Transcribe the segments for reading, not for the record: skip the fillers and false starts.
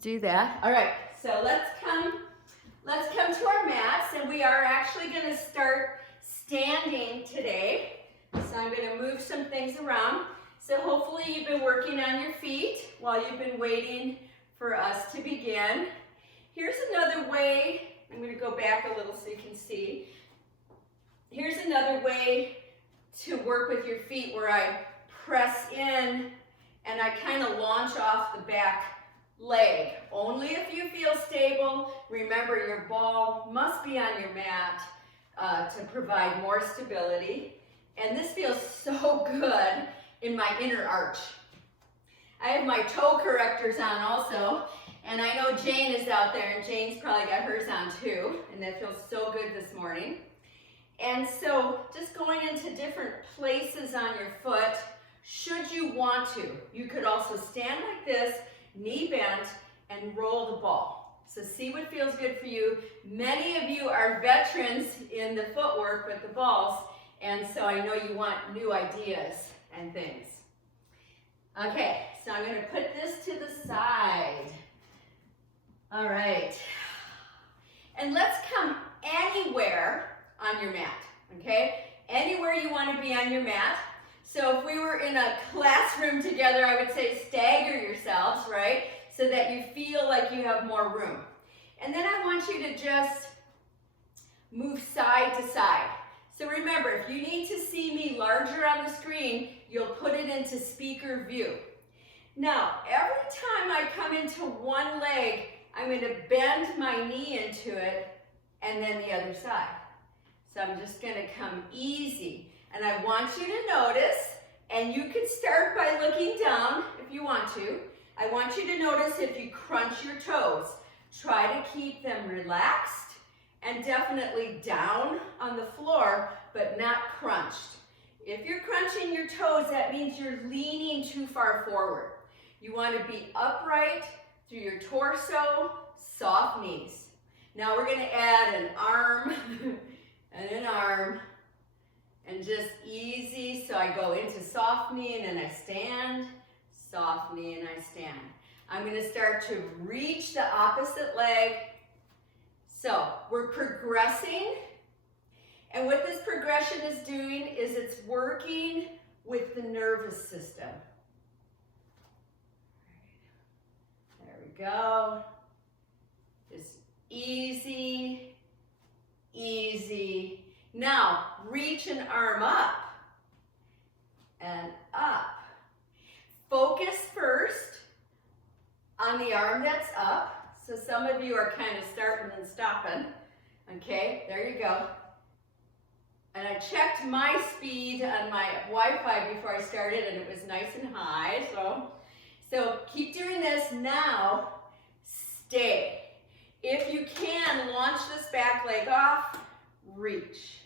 do that. All right, so let's come to our mats, and we are actually going to start standing today. So I'm going to move some things around. So hopefully you've been working on your feet while you've been waiting for us to begin. Here's another way. I'm going to go back a little so you can see. Here's another way to work with your feet where I press in and I kind of launch off the back leg. Only if you feel stable. Remember, your ball must be on your mat to provide more stability. And this feels so good in my inner arch. I have my toe correctors on also, and I know Jane is out there, and Jane's probably got hers on too, and that feels so good this morning. And so just going into different places on your foot, should you want to. You could also stand like this, knee bent, and roll the ball. So see what feels good for you. Many of you are veterans in the footwork with the balls, and so I know you want new ideas and things. Okay, so I'm going to put this to the side. All right. And let's come anywhere on your mat, okay? Anywhere you want to be on your mat. So if we were in a classroom together, I would say stagger yourselves, right? So that you feel like you have more room. And then I want you to just move side to side. So remember, if you need to see me larger on the screen, you'll put it into speaker view. Now, every time I come into one leg, I'm going to bend my knee into it, and then the other side. So I'm just going to come easy. And I want you to notice, and you can start by looking down if you want to. I want you to notice if you crunch your toes. Try to keep them relaxed and definitely down on the floor, but not crunched. If you're crunching your toes, that means you're leaning too far forward. You want to be upright through your torso, soft knees. Now we're going to add an arm and an arm, and just easy. So I go into soft knee and then I stand, soft knee and I stand. I'm going to start to reach the opposite leg. So we're progressing, and what this progression is doing is it's working with the nervous system. There we go. Just easy, easy. Now reach an arm up and up. Focus first on the arm that's up. So some of you are kind of starting and stopping. Okay, there you go. And I checked my speed on my Wi-Fi before I started, and it was nice and high. So keep doing this. Now, stay. If you can, launch this back leg off, reach.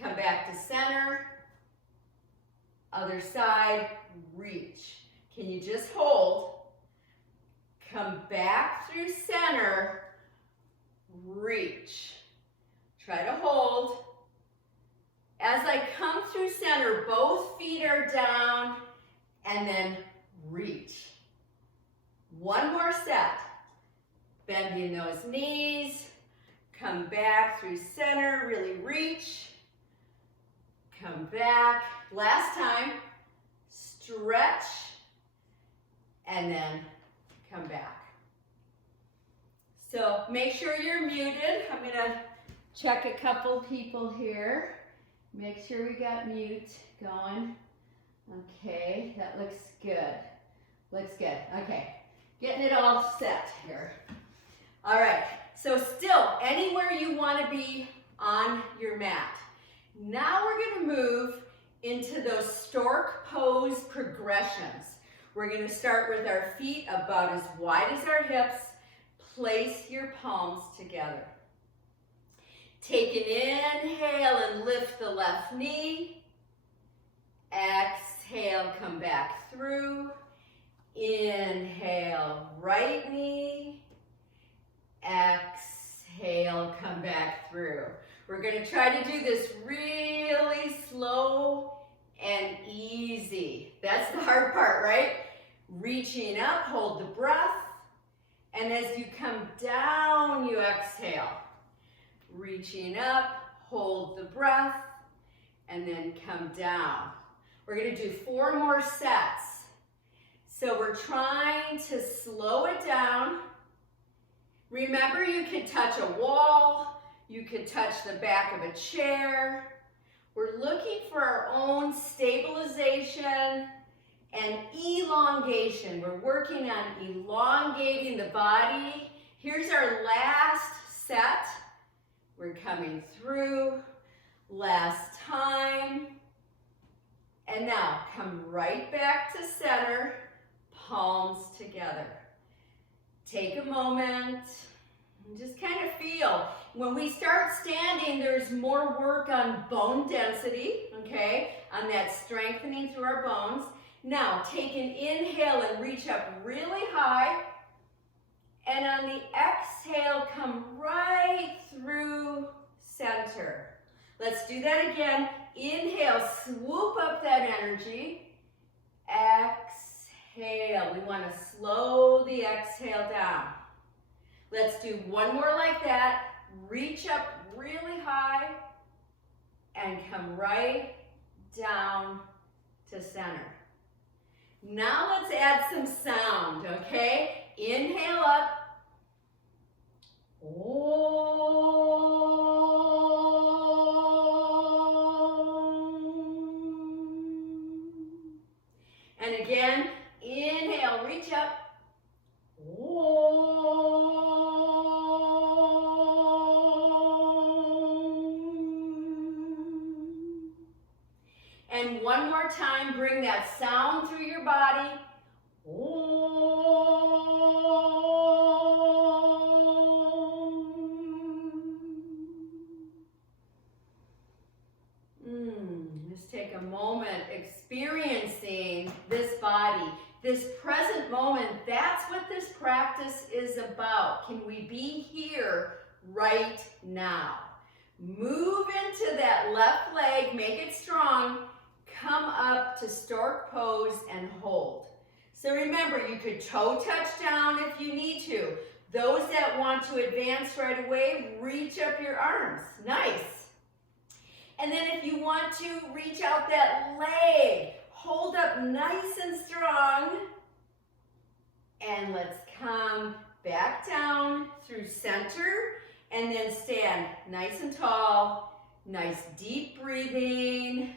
Come back to center. Other side, reach. Can you just hold? Come back through center, reach. Try to hold. As I come through center, both feet are down, and then reach. One more set. Bending those knees. Come back through center, really reach. Come back. Last time, stretch, and then come back. So make sure you're muted. I'm going to check a couple people here. Make sure we got mute going. Okay, that looks good. Looks good. Okay, getting it all set here. All right, so still anywhere you want to be on your mat. Now we're going to move into those stork pose progressions. We're going to start with our feet about as wide as our hips. Place your palms together. Take an inhale and lift the left knee. Exhale, come back through. Inhale, right knee. Exhale, come back through. We're going to try to do this really slow and easy. That's the hard part, right? Reaching up, hold the breath. And as you come down, you exhale. Reaching up, hold the breath, and then come down. We're going to do 4 more sets. So we're trying to slow it down. Remember, you can touch a wall, you can touch the back of a chair. We're looking for our own stabilization and elongation. We're working on elongating the body. Here's our last set. We're coming through. Last time. And now come right back to center, palms together. Take a moment and just kind of feel. When we start standing, there's more work on bone density, okay? On that strengthening through our bones. Now, take an inhale and reach up really high. And on the exhale, come right through center. Let's do that again. Inhale, swoop up that energy. Exhale. We want to slow the exhale down. Let's do one more like that. Reach up really high and come right down to center. Now let's add some sound, okay? Inhale up. And again, inhale, reach up. And one more time, bring that sound through your body. Just take a moment experiencing this body, this present moment. That's what this practice is about. Can we be here right now? Move into that left leg, make it strong. Come up to stork pose and hold. So remember, you could toe touch down if you need to. Those that want to advance right away, reach up your arms. Nice. And then if you want to reach out that leg, hold up nice and strong. And let's come back down through center and then stand nice and tall, nice deep breathing.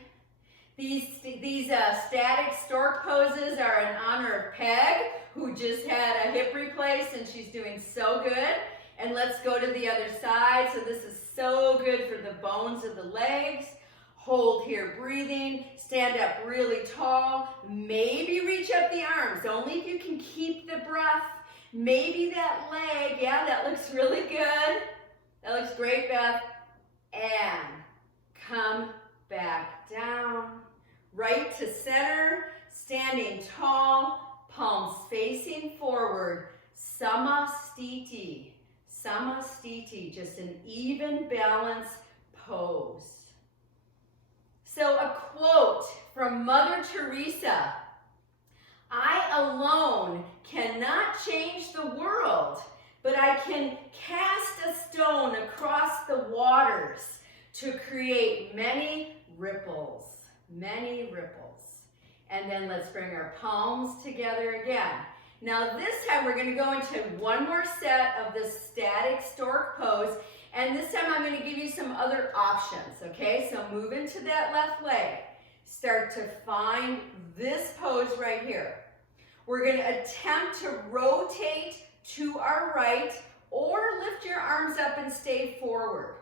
These static stork poses are in honor of Peg, who just had a hip replaced and she's doing so good. And let's go to the other side. So this is so good for the bones of the legs. Hold here, breathing. Stand up really tall. Maybe reach up the arms, only if you can keep the breath. Maybe that leg, yeah, that looks really good. That looks great, Beth. And come back down. Right to center, standing tall, palms facing forward. Samastiti. Samastiti, just an even balance pose. So a quote from Mother Teresa: I alone cannot change the world, but I can cast a stone across the waters to create many ripples. Many ripples. And then let's bring our palms together again. Now this time we're going to go into one more set of this static stork pose, and this time I'm going to give you some other options, okay? So move into that left leg. Start to find this pose right here. We're going to attempt to rotate to our right or lift your arms up and stay forward.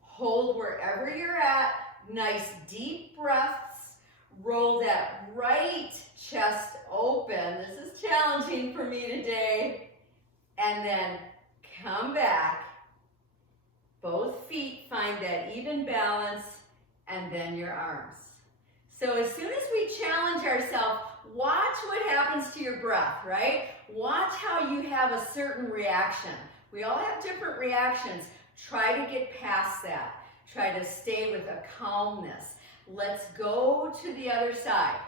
Hold wherever you're at. Nice deep breaths. Roll that right chest open. This is challenging for me today. And then come back. Both feet find that even balance, and then your arms. So as soon as we challenge ourselves, watch what happens to your breath, right? Watch how you have a certain reaction. We all have different reactions. Try to get past that. Try to stay with a calmness. Let's go to the other side.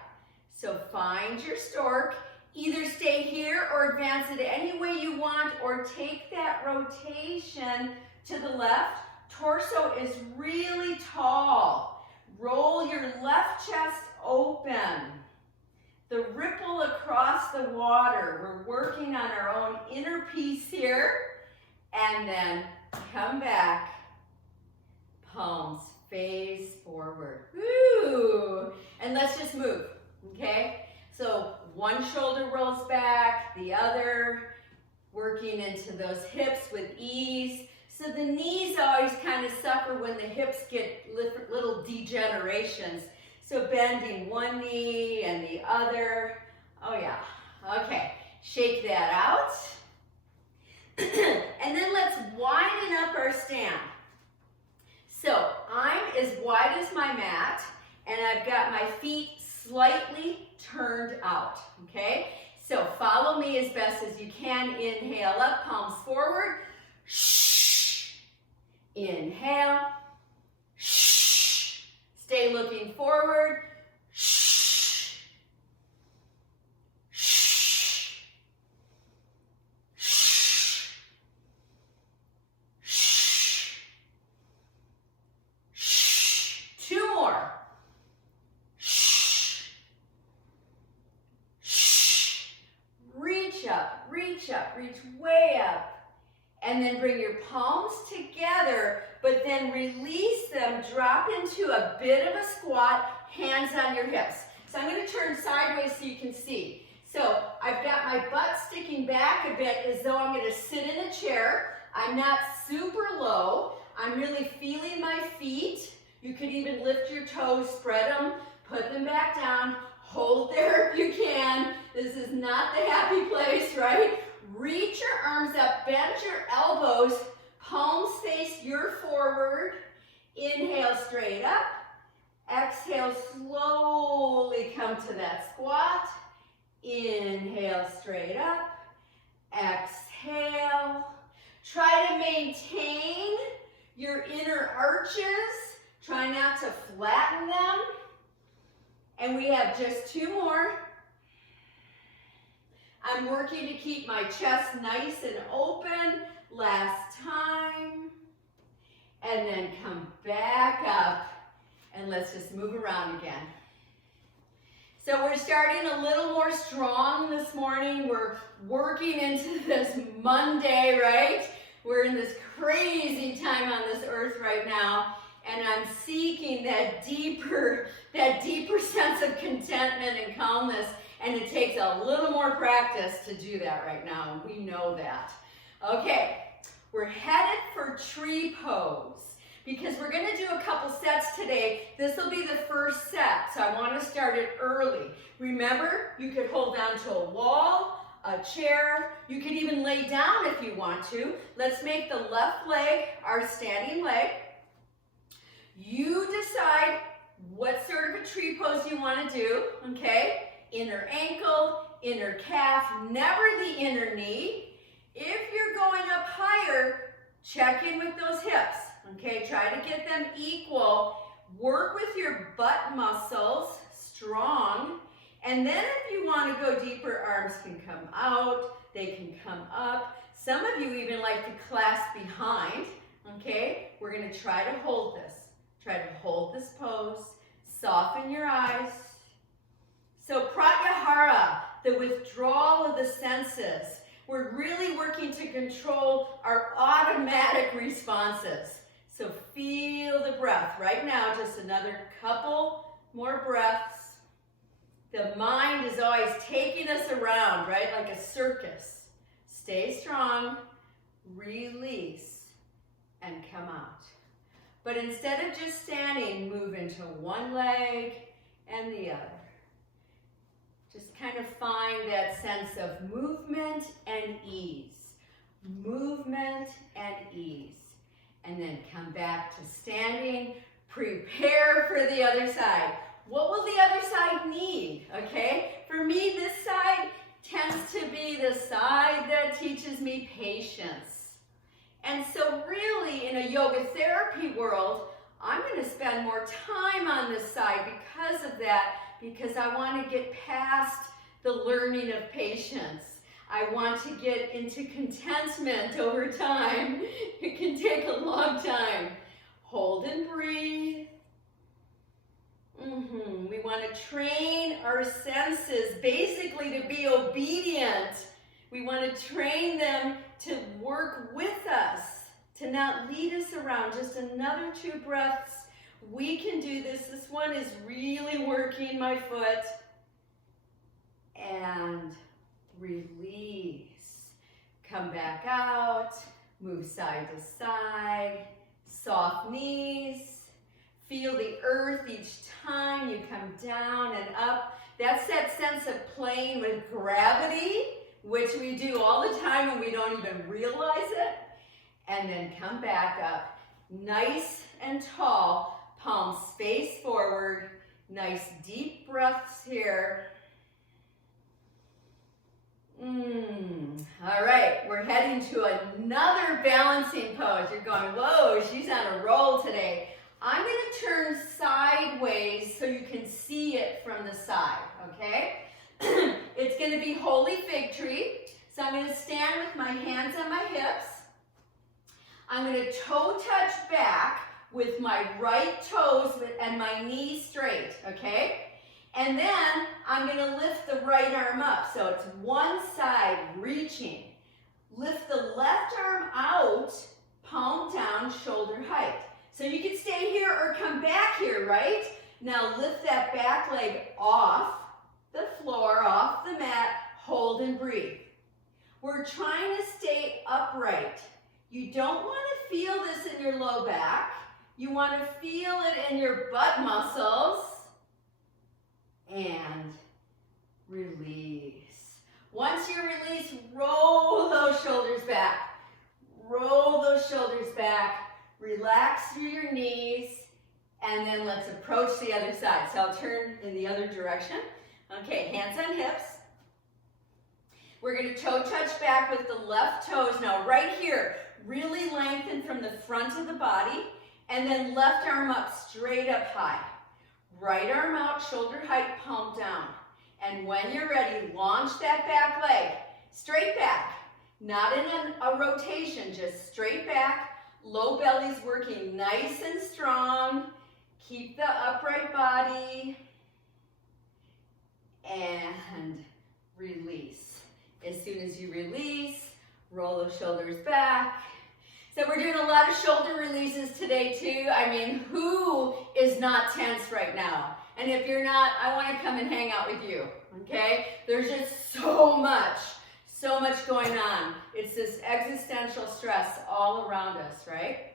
So find your stork. either stay here or advance it any way you want, or take that rotation to the left. Torso is really tall. Roll your left chest open. The ripple across the water. We're working on our own inner peace here. And then come back. Palms face forward. Woo! And let's just move, okay? So one shoulder rolls back, the other, working into those hips with ease. So the knees always kind of suffer when the hips get little degenerations. So bending one knee and the other. Oh yeah, okay. Shake that out. And then let's widen up our stand. So I'm as wide as my mat, and I've got my feet slightly turned out, okay? So follow me as best as you can. Inhale up, palms forward. Shh. Inhale. Shh. Stay looking forward. Shh. Shh. Shh. Shh. Shh. Two more. Shh. Shh. Reach up, reach up, reach way up. And then bring your palms together, but then release them, drop into a bit of a squat, hands on your hips. So I'm going to turn sideways so you can see. So I've got my butt sticking back a bit as though I'm going to sit in a chair. I'm not super low. I'm really feeling my feet. You could even lift your toes, spread them, put them back down, hold there if you can. This is not the happy place, right? Reach your arms up, bend your elbows, palms face your forward. Inhale straight up. Exhale, slowly come to that squat. Inhale straight up. Exhale. Try to maintain your inner arches. Try not to flatten them. And we have just two more. I'm working to keep my chest nice and open. Last time. And then come back up. And let's just move around again. So we're starting a little more strong this morning. We're working into this Monday, right? We're in this crazy time on this earth right now. And I'm seeking that deeper sense of contentment and calmness. And it takes a little more practice to do that right now, and we know that. Okay, we're headed for tree pose because we're going to do a couple sets today. This will be the first set, so I want to start it early. Remember, you could hold on to a wall, a chair. You could even lay down if you want to. Let's make the left leg our standing leg. You decide what sort of a tree pose you want to do, okay? Inner ankle, inner calf, never the inner knee. If you're going up higher, check in with those hips, okay? Try to get them equal. Work with your butt muscles, strong. And then if you want to go deeper, arms can come out, they can come up. Some of you even like to clasp behind, okay? We're going to try to hold this. Try to hold this pose. Soften your eyes. So Pratyahara, the withdrawal of the senses. We're really working to control our automatic responses. So feel the breath. Right now, just another couple more breaths. The mind is always taking us around, right? Like a circus. Stay strong, release, and come out. But instead of just standing, move into one leg and the other. Just kind of find that sense of movement and ease. Movement and ease. And then come back to standing. Prepare for the other side. What will the other side need? Okay? For me, this side tends to be the side that teaches me patience. And so really, in a yoga therapy world, I'm going to spend more time on this side because of that, because I want to get past the learning of patience. I want to get into contentment over time. It can take a long time. Hold and breathe. We want to train our senses basically to be obedient. We want to train them to work with us, to not lead us around. Just another 2 breaths. We can do this. This one is really working my foot. And release. Come back out. Move side to side. Soft knees. Feel the earth each time you come down and up. That's that sense of playing with gravity, which we do all the time and we don't even realize it. And then come back up. Nice and tall. Palms face forward. Nice deep breaths here. All right, we're heading to another balancing pose. You're going, whoa, she's on a roll today. I'm going to turn sideways so you can see it from the side, okay? It's going to be holy fig tree. So I'm going to stand with my hands on my hips. I'm going to toe touch back with my right toes and my knees straight, okay? And then I'm going to lift the right arm up. So it's one side reaching. Lift the left arm out, palm down, shoulder height. So you can stay here or come back here, right? Now lift that back leg off the floor, off the mat, hold and breathe. We're trying to stay upright. You don't want to feel this in your low back. You want to feel it in your butt muscles. And release. Once you release, roll those shoulders back. Roll those shoulders back. Relax through your knees. And then let's approach the other side. So I'll turn in the other direction. Okay, hands on hips. We're going to toe touch back with the left toes. Now right here, really lengthen from the front of the body. And then left arm up, straight up high. Right arm out, shoulder height, palm down. And when you're ready, launch that back leg. Straight back. Not in a rotation, just straight back. Low belly's working nice and strong. Keep the upright body. And release. As soon as you release, roll those shoulders back. So we're doing a lot of shoulder releases today too. I mean, who is not tense right now? And if you're not, I want to come and hang out with you, okay? There's just so much going on. It's this existential stress all around us, right?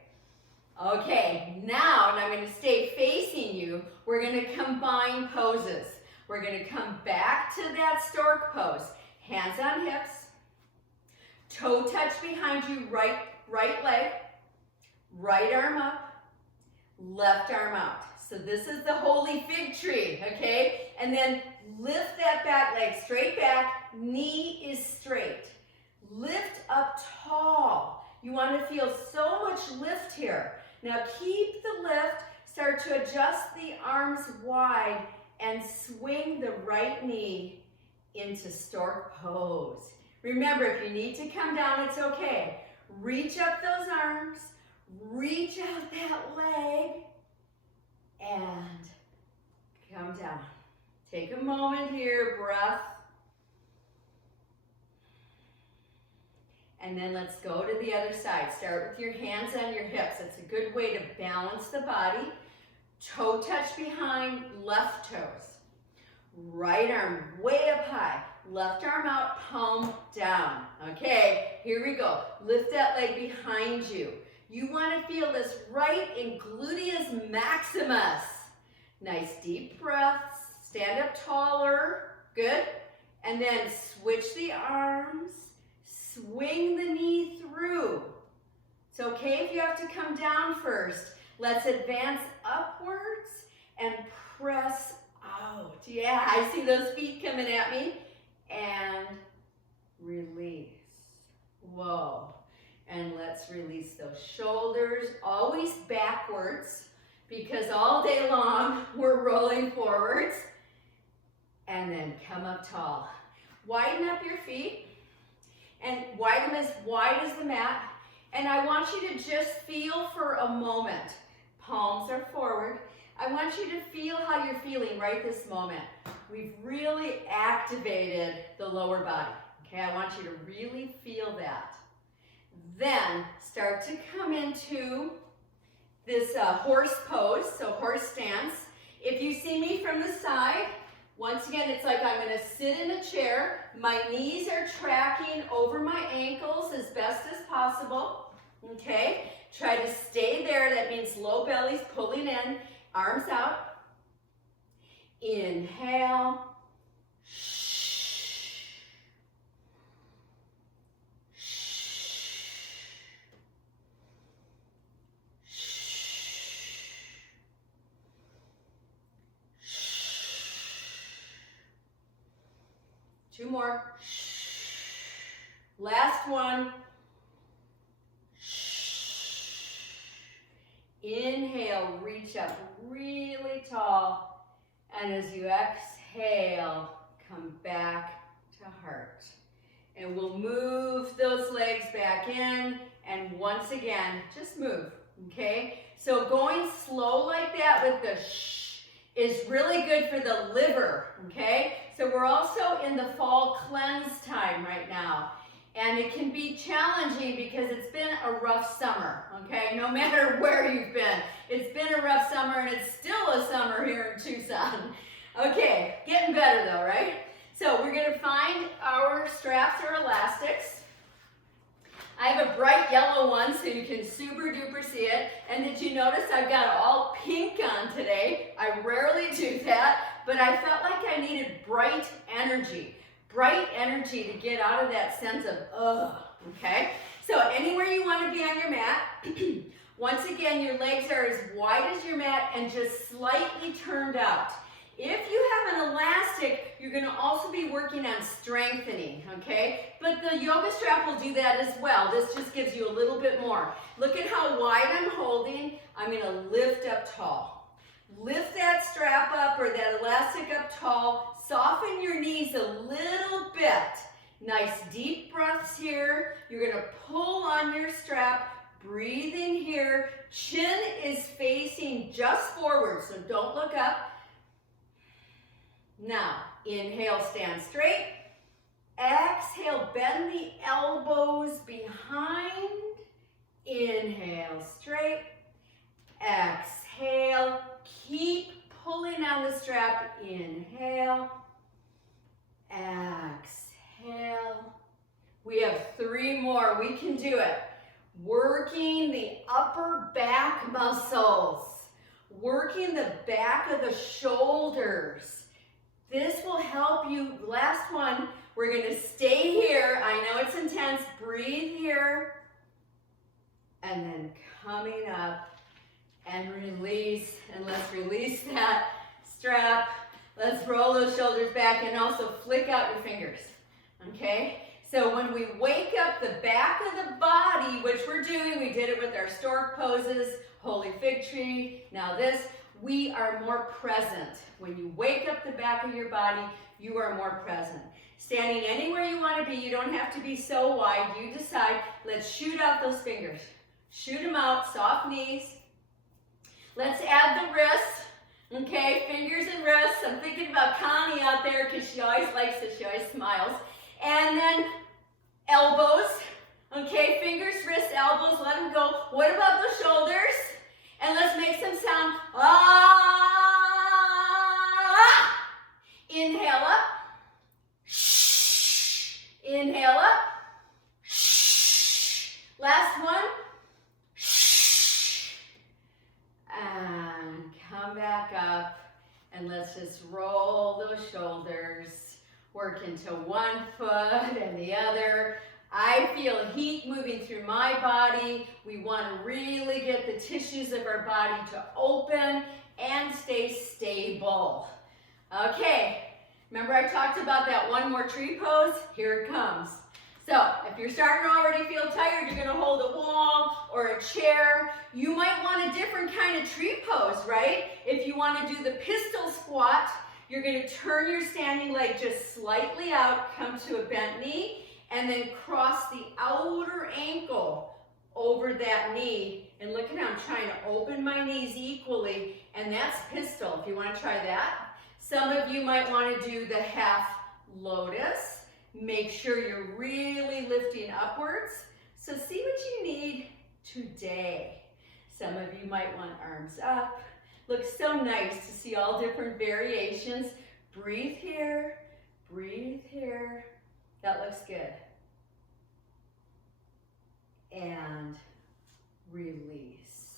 Okay, now, and I'm going to stay facing you, we're going to combine poses. We're going to come back to that stork pose. Hands on hips, toe touch behind you, right leg, right arm up, left arm out. So this is the holy fig tree, okay? And then lift that back leg straight back, knee is straight. Lift up tall. You want to feel so much lift here. Now keep the lift, start to adjust the arms wide and swing the right knee into stork pose. Remember, if you need to come down, it's okay. Reach up those arms, reach out that leg, and come down. Take a moment here, breath. And then let's go to the other side. Start with your hands on your hips. It's a good way to balance the body. Toe touch behind, left toes. Right arm way up high. Left arm out, palm down. Okay, here we go. Lift that leg behind you. You want to feel this right in gluteus maximus. Nice deep breaths. Stand up taller. Good. And then switch the arms. Swing the knee through. It's okay if you have to come down first. Let's advance upwards and press out. Yeah, I see those feet coming at me. And release. Whoa. And let's release those shoulders, always backwards, because all day long we're rolling forwards. And then come up tall. widen up your feet and widen them as wide as the mat. And I want you to just feel for a moment. Palms are forward. I want you to feel how you're feeling right this moment. We've really activated the lower body. Okay, I want you to really feel that. Then start to come into this horse pose, so horse stance. If you see me from the side, once again, it's like I'm going to sit in a chair. My knees are tracking over my ankles as best as possible. Okay, try to stay there. That means low belly's pulling in, arms out. Inhale. 2 more. Last one. Inhale, reach up really tall. And as you exhale, come back to heart. And we'll move those legs back in. And once again, just move, okay? So going slow like that with the shh is really good for the liver, okay? So we're also in the fall cleanse time right now. And it can be challenging because it's been a rough summer, okay? No matter where you've been. It's been a rough summer and it's still a summer here in Tucson. Okay, getting better though, right? So we're gonna find our straps or elastics. I have a bright yellow one so you can super duper see it. And did you notice I've got all pink on today? I rarely do that, but I felt like I needed bright energy. Bright energy to get out of that sense of ugh, okay? So anywhere you want to be on your mat, once again, your legs are as wide as your mat and just slightly turned out. If you have an elastic, you're going to also be working on strengthening, okay? But the yoga strap will do that as well. This just gives you a little bit more. Look at how wide I'm holding. I'm going to lift up tall. Lift that strap up or that elastic up tall. Soften your knees a little bit. Nice deep breaths here. You're going to pull on your strap. Breathe in here. Chin is facing just forward, so don't look up. Now, inhale, stand straight. Exhale, bend the elbows behind. Inhale, straight. Exhale, keep pulling on the strap. Inhale. Exhale. We have 3 more. We can do it. Working the upper back muscles. Working the back of the shoulders. This will help you. Last one, we're going to stay here. I know it's intense. Breathe here. And then coming up and release. And let's release that strap. Let's roll those shoulders back and also flick out your fingers. Okay? So when we wake up the back of the body, which we're doing, we did it with our stork poses, holy fig tree, now this, we are more present. When you wake up the back of your body, you are more present. Standing anywhere you want to be, you don't have to be so wide, you decide. Let's shoot out those fingers. Shoot them out, soft knees. Let's add the wrists, okay, fingers and wrists. I'm thinking about Connie out there because she always likes it, she always smiles. And then elbows, okay, fingers, wrists, elbows, let them go. What about the shoulders? And let's make some sound. Ah! Inhale up. Shh. Inhale up. Shh. Last one. Shh. And come back up. And let's just roll those shoulders. Work into one foot and the other. I feel heat moving through my body. We want to really get the tissues of our body to open and stay stable. Okay, remember I talked about that one more tree pose? Here it comes. So if you're starting to already feel tired, you're going to hold a wall or a chair. You might want a different kind of tree pose, right? If you want to do the pistol squat, You're going to turn your standing leg just slightly out, come to a bent knee, and then cross the outer ankle over that knee. And look at how I'm trying to open my knees equally, and that's pistol, if you want to try that. Some of you might want to do the half lotus. Make sure you're really lifting upwards. So see what you need today. Some of you might want arms up. Looks so nice to see all different variations. Breathe here, breathe here. That looks good. And release.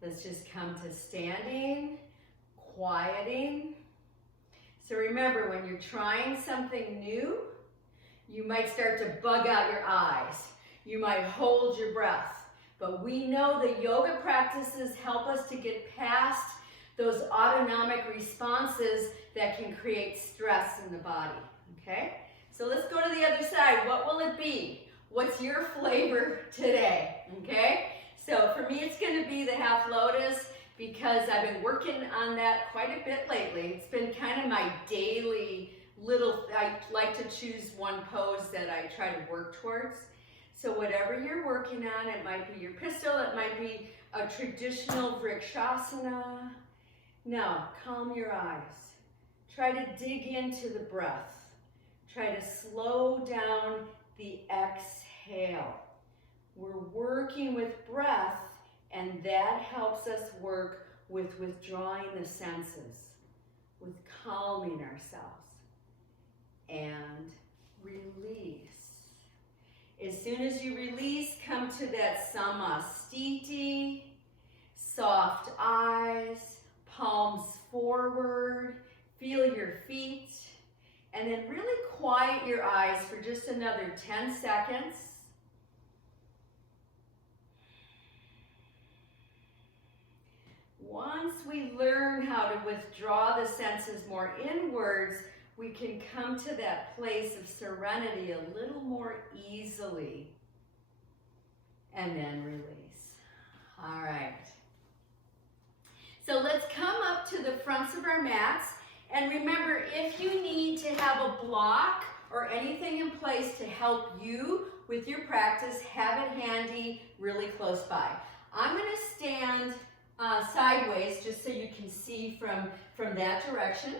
Let's just come to standing, quieting. So remember, when you're trying something new, you might start to bug out your eyes. You might hold your breath. But we know the yoga practices help us to get past those autonomic responses that can create stress in the body, okay? So let's go to the other side. What will it be? What's your flavor today, okay? So for me, it's gonna be the half lotus because I've been working on that quite a bit lately. It's been kind of my daily I like to choose one pose that I try to work towards. So whatever you're working on, it might be your pistol, it might be a traditional vrikshasana. Now, calm your eyes. Try to dig into the breath. Try to slow down the exhale. We're working with breath, and that helps us work with withdrawing the senses, with calming ourselves. And release. As soon as you release, come to that samastiti, soft eyes, palms forward, feel your feet, and then really quiet your eyes for just another 10 seconds. Once we learn how to withdraw the senses more inwards, we can come to that place of serenity a little more easily. And then release. All right. So let's come up to the fronts of our mats. And remember, if you need to have a block or anything in place to help you with your practice, have it handy really close by. I'm going to stand sideways just so you can see from that direction.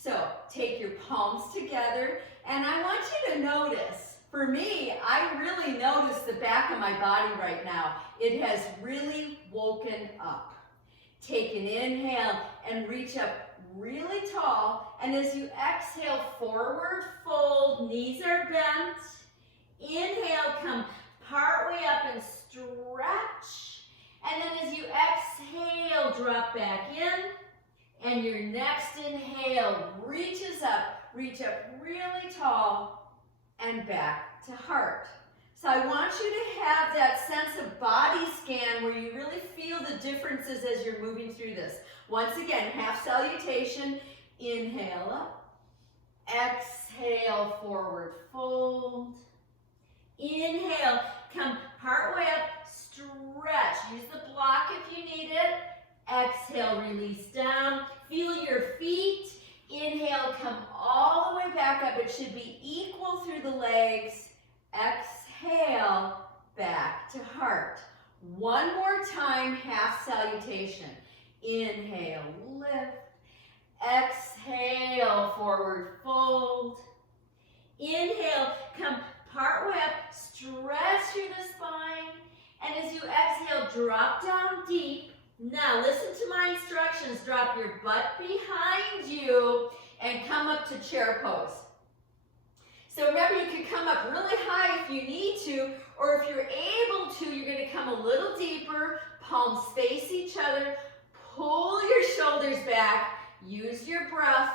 So take your palms together, and I want you to notice, for me, I really notice the back of my body right now. It has really woken up. Take an inhale and reach up really tall, and as you exhale, forward fold, knees are bent. Inhale, come part way up and stretch, and then as you exhale, drop back in. And your next inhale reaches up, reach up really tall and back to heart. So I want you to have that sense of body scan where you really feel the differences as you're moving through this. Once again, half salutation, inhale up, exhale, forward fold. Inhale, come part way up, stretch. Use the block if you need it. Exhale, release down. Feel your feet. Inhale, come all the way back up. It should be equal through the legs. Exhale, back to heart. One more time, half salutation. Inhale, lift. Exhale, forward fold. Inhale, come part way up. Stretch through the spine. And as you exhale, drop down deep. Now listen to my instructions. Drop your butt behind you and come up to chair pose. So remember, you can come up really high if you need to, or if you're able to, you're going to come a little deeper, palms face each other, pull your shoulders back, use your breath,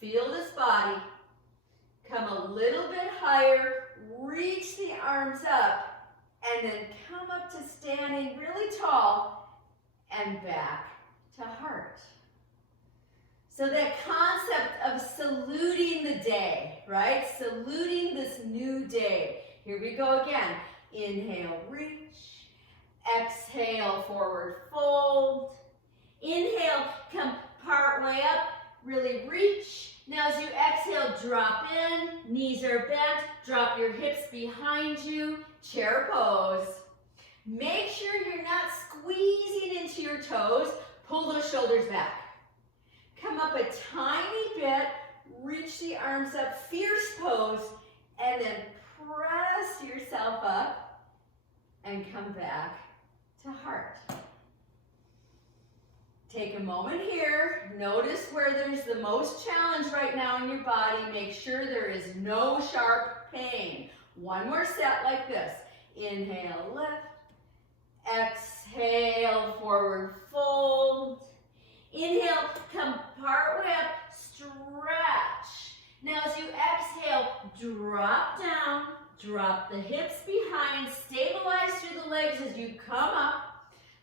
feel this body, come a little bit higher, reach the arms up, and then come up to standing really tall, and back to heart. So that concept of saluting the day, right? Saluting this new day. Here we go again. Inhale, reach. Exhale, forward fold. Inhale, come part way up. really reach. Now as you exhale, drop in, knees are bent, drop your hips behind you, chair pose. Make sure you're not squeezing into your toes, pull those shoulders back. Come up a tiny bit, reach the arms up, fierce pose, and then press yourself up and come back to heart. Take a moment here. Notice where there's the most challenge right now in your body. Make sure there is no sharp pain. One more set like this. Inhale, lift. Exhale, forward fold. Inhale, come part way up, stretch. Now as you exhale, drop down, drop the hips behind, stabilize through the legs as you come up.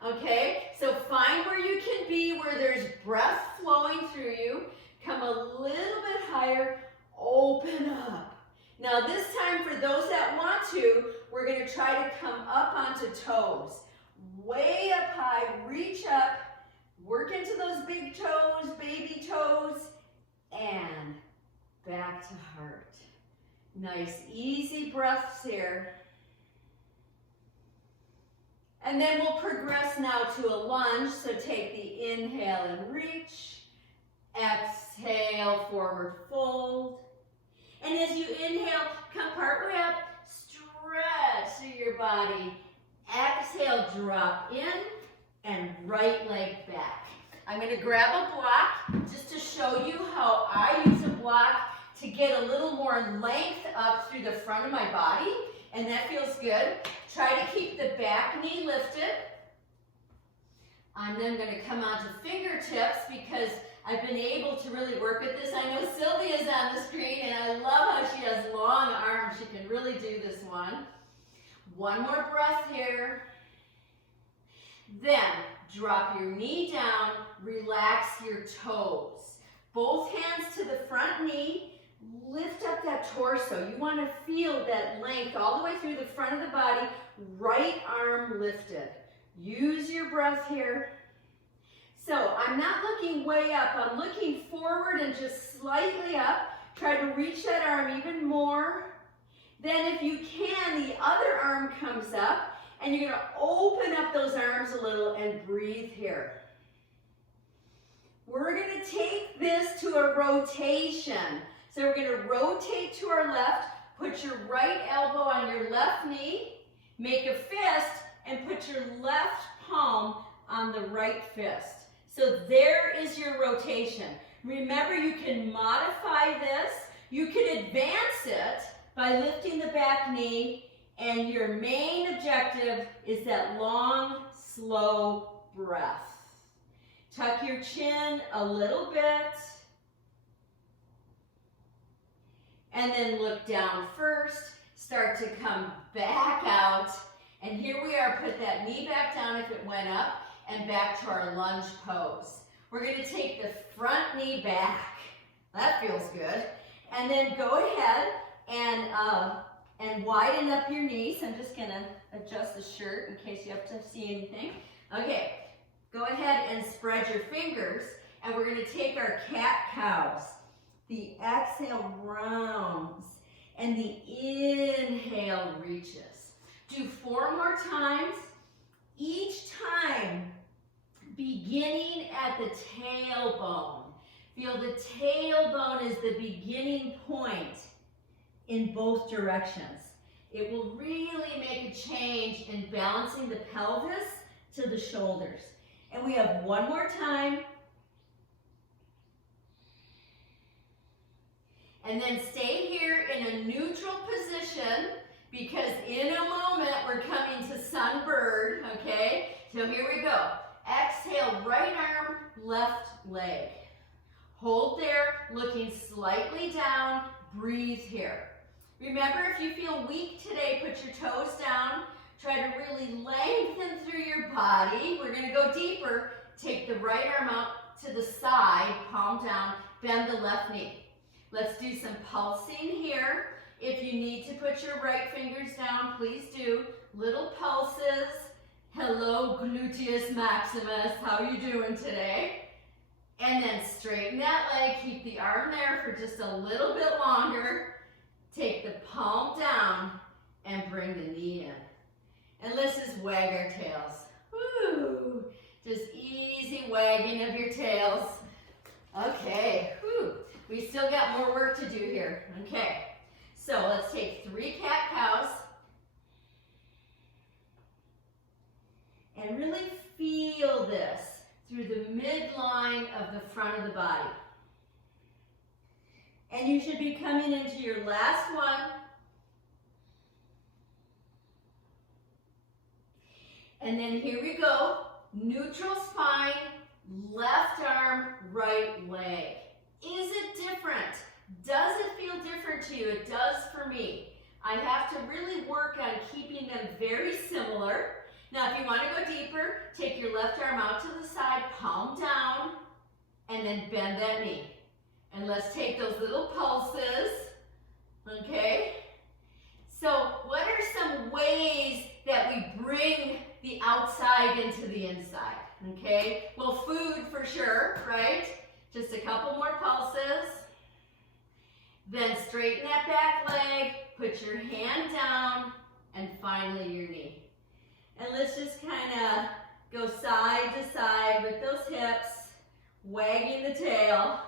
Okay, so find where you can be, where there's breath flowing through you. Come a little bit higher, open up. Now this time, for those that want to, we're going to try to come up onto toes. Way up high, reach up, work into those big toes, baby toes, and back to heart. Nice, easy breaths here. And then we'll progress now to a lunge. So take the inhale and reach. Exhale, forward fold. And as you inhale, come part way up, stretch through your body. Exhale, drop in, and right leg back. I'm going to grab a block just to show you how I use a block to get a little more length up through the front of my body, and that feels good. Try to keep the back knee lifted. I'm then going to come onto fingertips because I've been able to really work with this. I know Sylvia's on the screen, and I love how she has long arms. She can really do this one. One more breath here. Then drop your knee down, relax your toes. Both hands to the front knee. Lift up that torso. You want to feel that length all the way through the front of the body. Right arm lifted. Use your breath here. So I'm not looking way up. I'm looking forward and just slightly up. Try to reach that arm even more. Then if you can, the other arm comes up, and you're going to open up those arms a little and breathe here. We're going to take this to a rotation. So we're going to rotate to our left, put your right elbow on your left knee, make a fist, and put your left palm on the right fist. So there is your rotation. Remember, you can modify this. You can advance it by lifting the back knee, and your main objective is that long, slow breath. Tuck your chin a little bit, and then look down first. Start to come back out, and here we are. Put that knee back down if it went up, and back to our lunge pose. We're going to take the front knee back. That feels good. And then go ahead and widen up your knees. I'm just going to adjust the shirt in case you have to see anything. Okay, go ahead and spread your fingers, and we're going to take our cat-cows. The exhale rounds, and the inhale reaches. Do 4 more times. Each time, beginning at the tailbone. Feel the tailbone is the beginning point in both directions. It will really make a change in balancing the pelvis to the shoulders. And we have 1 more time. And then stay here in a neutral position, because in a moment we're coming to sunbird, okay? So here we go. Exhale, right arm, left leg. Hold there, looking slightly down, breathe here. Remember, if you feel weak today, put your toes down. Try to really lengthen through your body. We're going to go deeper. Take the right arm out to the side, palm down, bend the left knee. Let's do some pulsing here. If you need to put your right fingers down, please do. Little pulses. Hello, gluteus maximus. How are you doing today? And then straighten that leg, keep the arm there for just a little bit longer. Take the palm down and bring the knee in. And let's just wag our tails. Woo! Just easy wagging of your tails. Okay, whew. We still got more work to do here. Okay, so let's take 3 cat-cows. And really feel this through the midline of the front of the body. And you should be coming into your last one. And then here we go. Neutral spine, left arm, right leg. Is it different? Does it feel different to you? It does for me. I have to really work on keeping them very similar. Now, if you want to go deeper, take your left arm out to the side, palm down, and then bend that knee. And let's take those little pulses, okay? So what are some ways that we bring the outside into the inside, okay? Well, food for sure, right? Just a couple more pulses. Then straighten that back leg, put your hand down, and finally your knee. And let's just kind of go side to side with those hips, wagging the tail.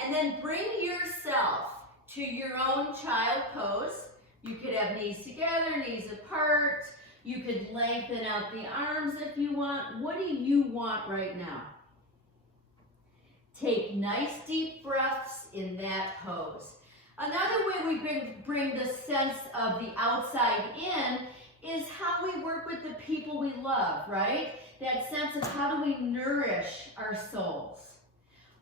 And then bring yourself to your own child pose. You could have knees together, knees apart. You could lengthen out the arms if you want. What do you want right now? Take nice deep breaths in that pose. Another way we bring the sense of the outside in is how we work with the people we love, right? That sense of how do we nourish our souls.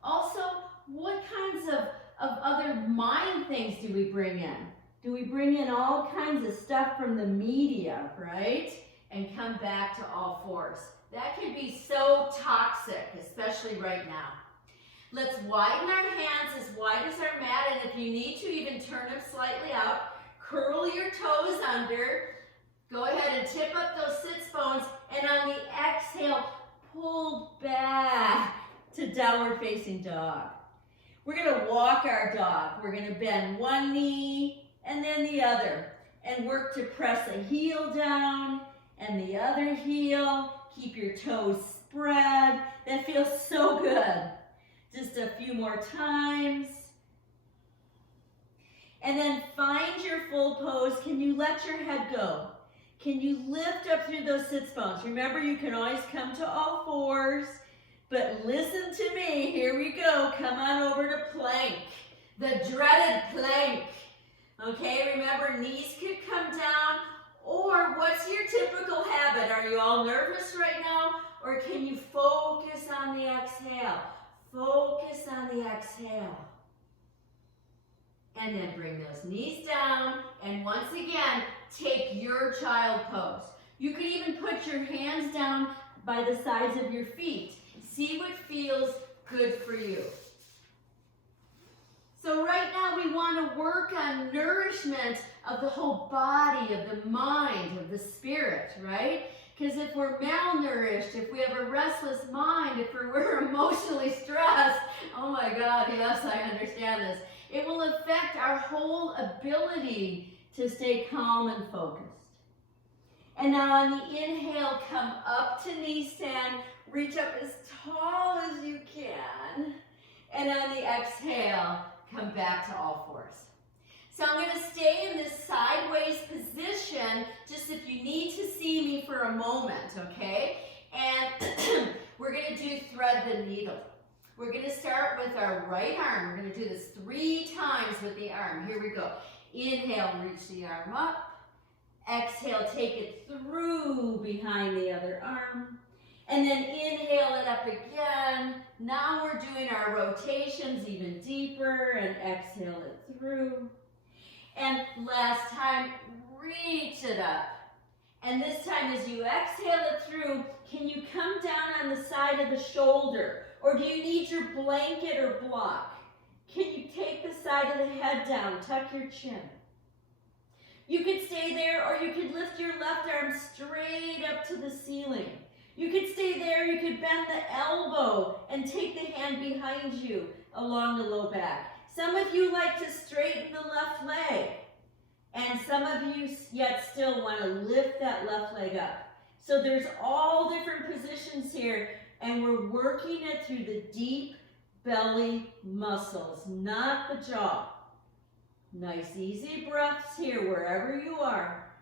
Also, what kinds of other mind things do we bring in? Do we bring in all kinds of stuff from the media, right? And come back to all fours. That could be so toxic, especially right now. Let's widen our hands as wide as our mat, and if you need to, even turn them slightly out. Curl your toes under. Go ahead and tip up those sits bones, and on the exhale, pull back to downward facing dog. We're gonna walk our dog. We're gonna bend one knee and then the other, and work to press a heel down and the other heel. Keep your toes spread. That feels so good. Just a few more times. And then find your full pose. Can you let your head go? Can you lift up through those sits bones? Remember, you can always come to all fours, but listen to me. Here we go. Come on over to plank, the dreaded plank. Okay, remember, knees could come down, or what's your typical habit? Are you all nervous right now, or can you focus on the exhale? Focus on the exhale. And then bring those knees down, and once again, take your child pose. You could even put your hands down by the sides of your feet. See what feels good for you. So right now we want to work on nourishment of the whole body, of the mind, of the spirit, right? Because if we're malnourished, if we have a restless mind, if we're emotionally stressed, oh my God, yes, I understand this. It will affect our whole ability to stay calm and focused. And now on the inhale, come up to knee stand, reach up as tall as you can. And on the exhale, come back to all fours. So I'm going to stay in this sideways position, just if you need to see me for a moment, okay? And we're going to do thread the needle. We're going to start with our right arm. We're going to do this 3 times with the arm. Here we go. Inhale, reach the arm up. Exhale, take it through behind the other arm. And then inhale it up again. Now we're doing our rotations even deeper, and exhale it through. And last time, reach it up. And this time as you exhale it through, can you come down on the side of the shoulder? Or do you need your blanket or block? Can you take the side of the head down, tuck your chin? You could stay there, or you could lift your left arm straight up to the ceiling. You could stay there, you could bend the elbow and take the hand behind you along the low back. Some of you like to straighten the left leg, and some of you yet still want to lift that left leg up. So there's all different positions here, and we're working it through the deep belly muscles, not the jaw. Nice easy breaths here wherever you are.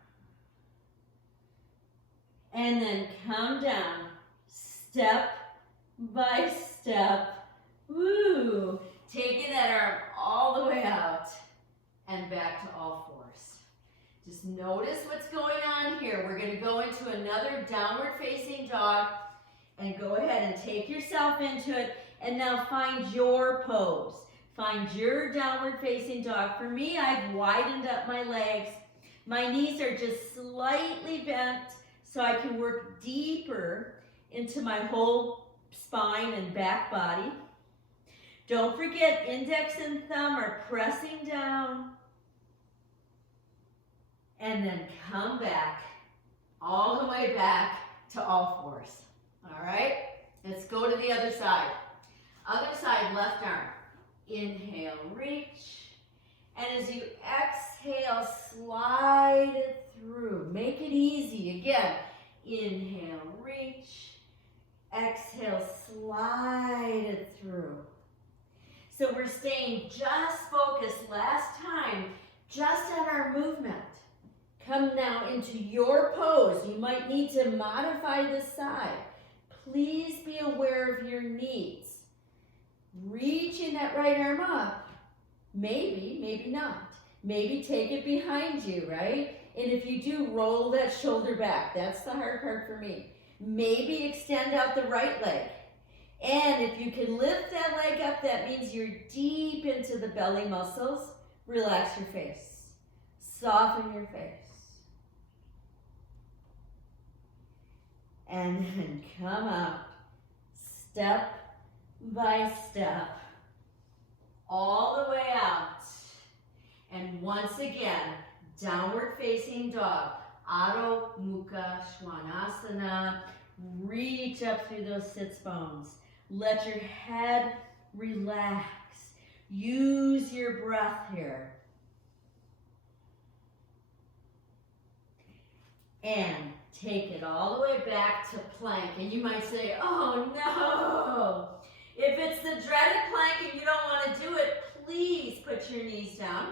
And then come down, step by step. Woo! Taking that arm all the way out and back to all fours. Just notice what's going on here. We're going to go into another downward facing dog, and go ahead and take yourself into it, and now find your pose. Find your downward facing dog. For me, I've widened up my legs. My knees are just slightly bent so I can work deeper into my whole spine and back body. Don't forget, index and thumb are pressing down. And then come back, all the way back to all fours. All right? Let's go to the other side. Other side, left arm. Inhale, reach. And as you exhale, slide it through. Make it easy. Again, inhale, reach. Exhale, slide it through. So we're staying just focused last time, just on our movement. Come now into your pose. You might need to modify this side. Please be aware of your knees. Reaching that right arm up. Maybe, maybe not. Maybe take it behind you, right? And if you do, roll that shoulder back. That's the hard part for me. Maybe extend out the right leg. And if you can lift that leg up, that means you're deep into the belly muscles. Relax your face. Soften your face. And then come up, step by step, all the way out. And once again, downward facing dog, Adho Mukha Svanasana. Reach up through those sits bones. Let your head relax. Use your breath here. And take it all the way back to plank. And you might say, oh no. If it's the dreaded plank and you don't want to do it, please put your knees down.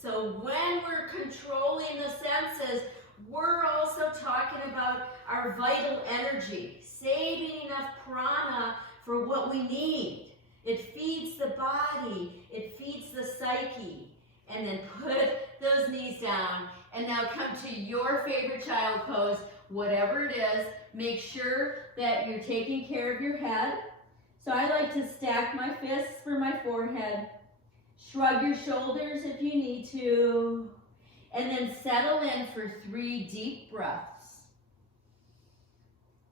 So when we're controlling the senses, we're also talking about our vital energy, saving enough prana for what we need. It feeds the body, it feeds the psyche. And then put those knees down, and now come to your favorite child pose, whatever it is. Make sure that you're taking care of your head. So I like to stack my fists for my forehead. Shrug your shoulders if you need to. And then settle in for 3 deep breaths.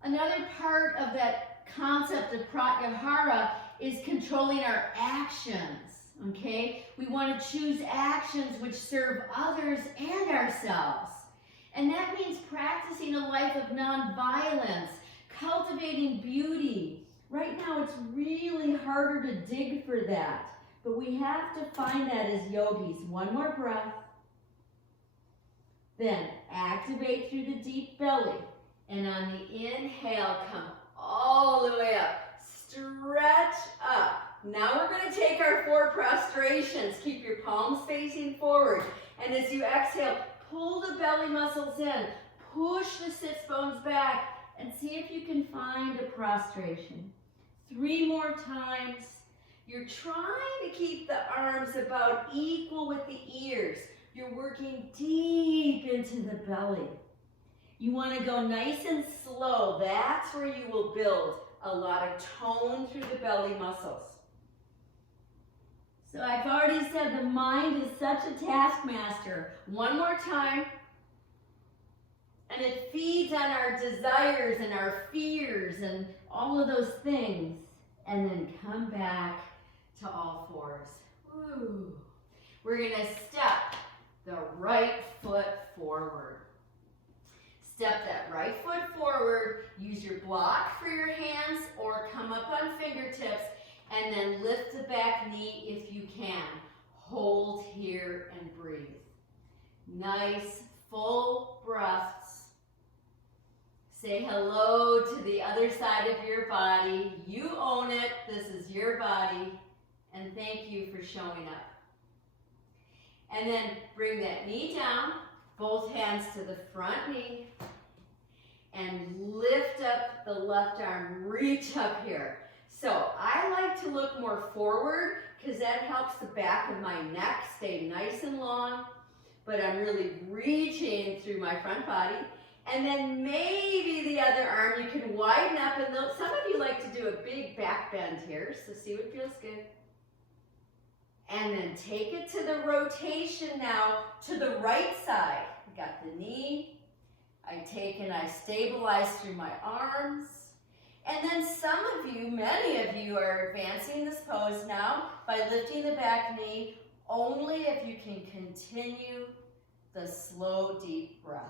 Another part of that concept of Pratyahara is controlling our actions. Okay? We want to choose actions which serve others and ourselves. And that means practicing a life of nonviolence, cultivating beauty. Right now it's really harder to dig for that, but we have to find that as yogis. One more breath. Then activate through the deep belly. And on the inhale, come all the way up. Stretch up. Now we're going to take our 4 prostrations. Keep your palms facing forward. And as you exhale, pull the belly muscles in. Push the sits bones back. And see if you can find a prostration. 3 more times. You're trying to keep the arms about equal with the ears. You're working deep into the belly. You want to go nice and slow. That's where you will build a lot of tone through the belly muscles. So I've already said the mind is such a taskmaster. One more time. And it feeds on our desires and our fears and all of those things. And then come back to all fours. Woo. We're going to step the right foot forward. block for your hands or come up on fingertips and then lift the back knee if you can. Hold here and breathe. Nice, full breaths. Say hello to the other side of your body. You own it. This is your body. And thank you for showing up. And then bring that knee down, both hands to the front knee, and lift up the left arm. Reach up here. So I like to look more forward because that helps the back of my neck stay nice and long, but I'm really reaching through my front body. And then maybe the other arm you can widen up, and some of you like to do a big back bend here, so see what feels good. And then take it to the rotation now to the right side. Got the knee, I take and I stabilize through my arms. And then some of you, many of you are advancing this pose now by lifting the back knee only if you can continue the slow, deep breath.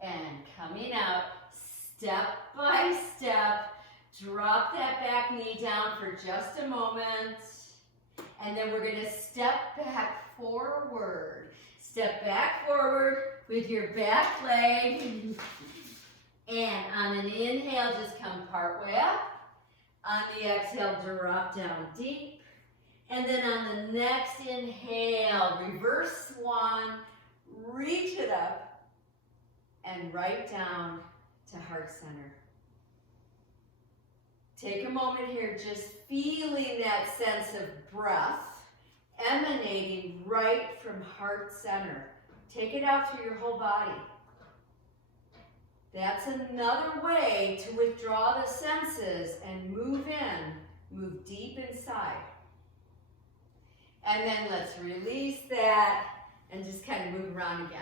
And coming out, step by step, drop that back knee down for just a moment. And then we're going to step back forward. Step back forward with your back leg. And on an inhale, just come part way up. On the exhale, drop down deep. And then on the next inhale, reverse swan, reach it up. And right down to heart center. Take a moment here, just feeling that sense of breath emanating right from heart center. Take it out through your whole body. That's another way to withdraw the senses and move in, move deep inside. And then let's release that and just kind of move around again.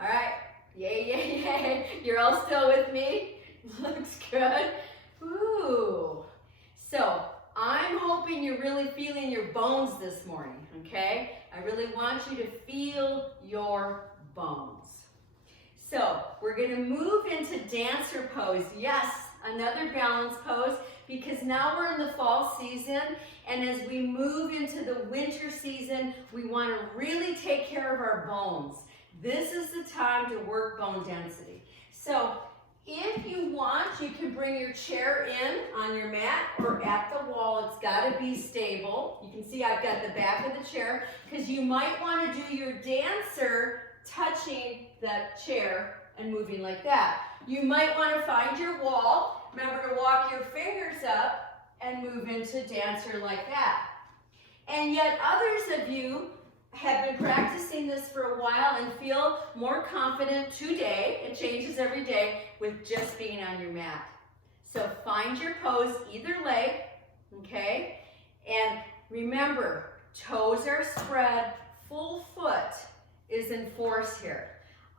All right. Yay, yay, yay. You're all still with me? Looks good. Ooh. So I'm hoping you're really feeling your bones this morning, okay? I really want you to feel your bones. So we're gonna move into dancer pose. Yes, another balance pose, because now we're in the fall season, and as we move into the winter season, we wanna really take care of our bones. This is the time to work bone density. So if you want, you can bring your chair in on your mat or at the wall. It's got to be stable. You can see I've got the back of the chair because you might want to do your dancer touching that chair and moving like that. You might want to find your wall. Remember to walk your fingers up and move into dancer like that. And yet others of you have been practicing this for a while and feel more confident today, it changes every day, with just being on your mat. So find your pose, either leg, okay? And remember, toes are spread, full foot is in force here.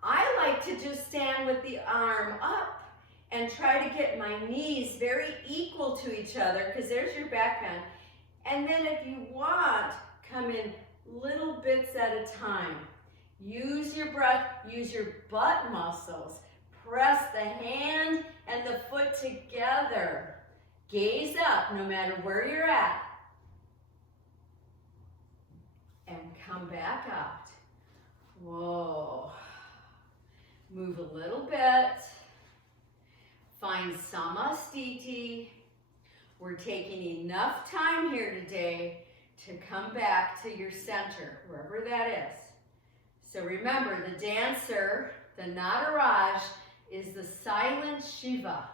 I like to just stand with the arm up and try to get my knees very equal to each other, because there's your back bend. And then if you want, come in little bits at a time. Use your breath, use your butt muscles. Press the hand and the foot together. Gaze up no matter where you're at. And come back out. Whoa. Move a little bit. Find Samasthiti. We're taking enough time here today to come back to your center, wherever that is. So remember, the dancer, the Nataraj, is the silent Shiva,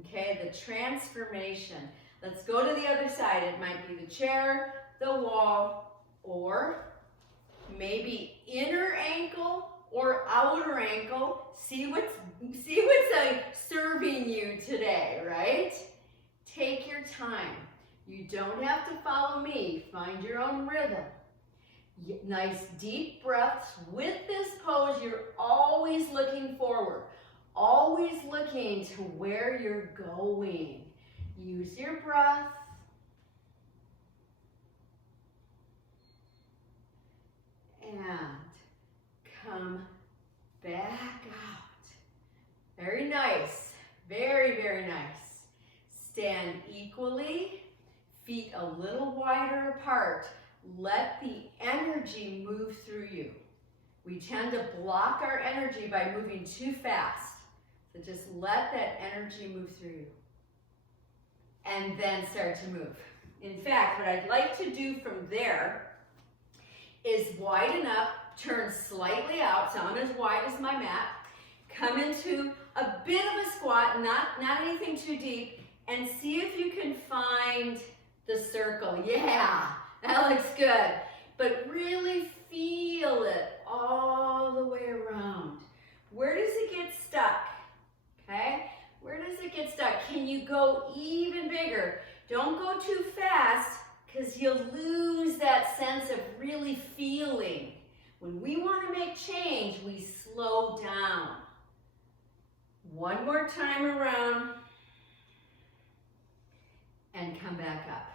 okay, the transformation. Let's go to the other side. It might be the chair, the wall, or maybe inner ankle or outer ankle. See what's serving you today, right? Take your time. You don't have to follow me. Find your own rhythm. Nice deep breaths. With this pose, you're always looking forward. Always looking to where you're going. Use your breath. And come Very nice. Stand equally, feet a little wider apart. Let the energy move through you. We tend to block our energy by moving too fast. So just let that energy move through you. And then start to move. In fact, what I'd like to do from there is widen up, turn slightly out, so I'm as wide as my mat. Come into a bit of a squat, not anything too deep, and see if you can find the circle. Yeah, that looks good. But really feel it all the way around. Where does it get stuck? Okay, where does it get stuck? Can you go even bigger? Don't go too fast because you'll lose that sense of really feeling. When we want to make change, we slow down. One more time around and come back up.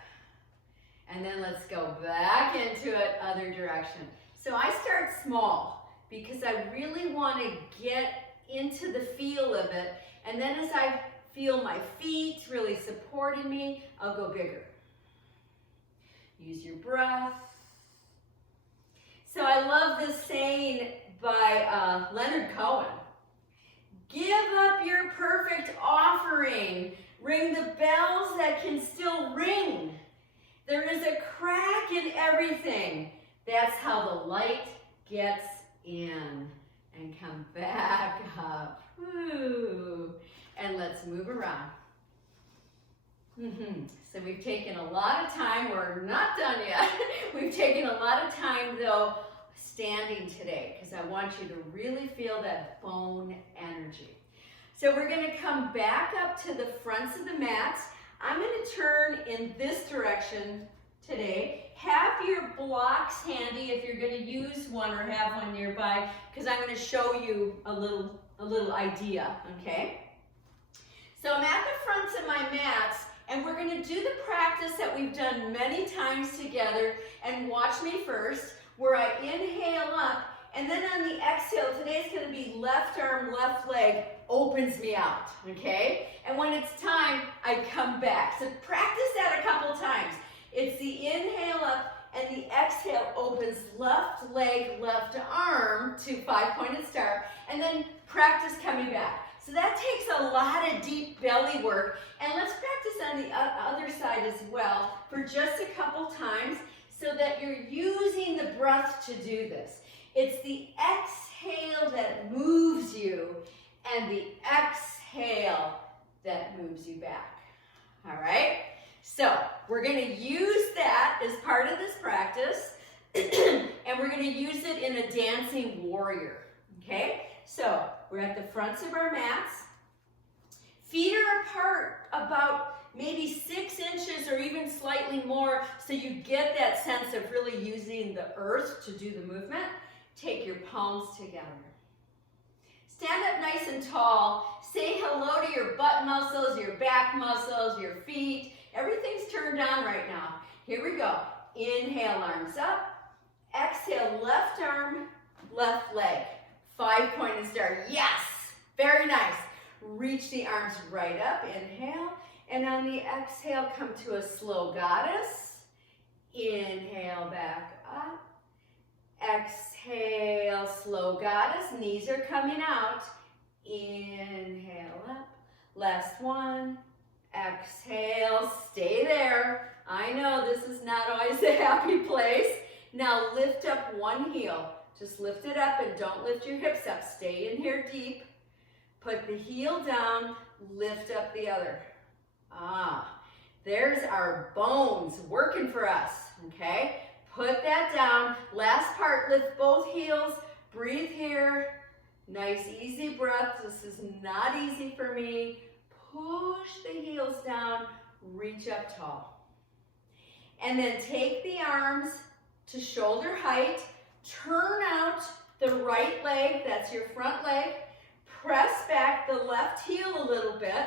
And then let's go back into it, other direction. So I start small because I really want to get into the feel of it. And then as I feel my feet really supporting me, I'll go bigger. Use your breath. So I love this saying by Leonard Cohen. Give up your perfect offering. Ring the bells that can still ring. There is a crack in everything. That's how the light gets in. And come back up. Woo. And let's move around. So we've taken a lot of time. We're not done yet. We've taken a lot of time though standing today because I want you to really feel that bone energy. So we're going to come back up to the fronts of the mats. I'm going to turn in this direction today. Have your blocks handy if you're going to use one or have one nearby because I'm going to show you a little idea, okay? So I'm at the fronts of my mats and we're going to do the practice that we've done many times together, and watch me first, where I inhale up and then on the exhale, today's going to be left arm, left leg opens me out, okay? And when it's time, I come back. So practice that a couple times. It's the inhale up and the exhale opens left leg, left arm to 5-pointed star, and then practice coming back. So that takes a lot of deep belly work, and let's practice on the other side as well for just a couple times so that you're using the breath to do this. It's the exhale that moves you and the exhale that moves you back. All right? So we're going to use that as part of this practice, and we're going to use it in a dancing warrior. Okay? So we're at the fronts of our mats. Feet are apart about maybe 6 inches or even slightly more, so you get that sense of really using the earth to do the movement. Take your palms together. Stand up nice and tall. Say hello to your butt muscles, your back muscles, your feet. Everything's turned on right now. Here we go. Inhale, arms up. Exhale, left arm, left leg. 5-pointed star. Yes! Very nice. Reach the arms right up. Inhale. And on the exhale, come to a slow goddess. Inhale, back up. Exhale, slow goddess. Knees are coming out. Inhale up. Last one. Exhale. Stay there. I know this is not always a happy place. Now lift up one heel. Just lift it up and don't lift your hips up. Stay in here deep. Put the heel down. Lift up the other. There's our bones working for us, okay? Put that down. Last part, lift both heels. Breathe here. Nice, easy breath. This is not easy for me. Push the heels down. Reach up tall. And then take the arms to shoulder height. Turn out the right leg. That's your front leg. Press back the left heel a little bit.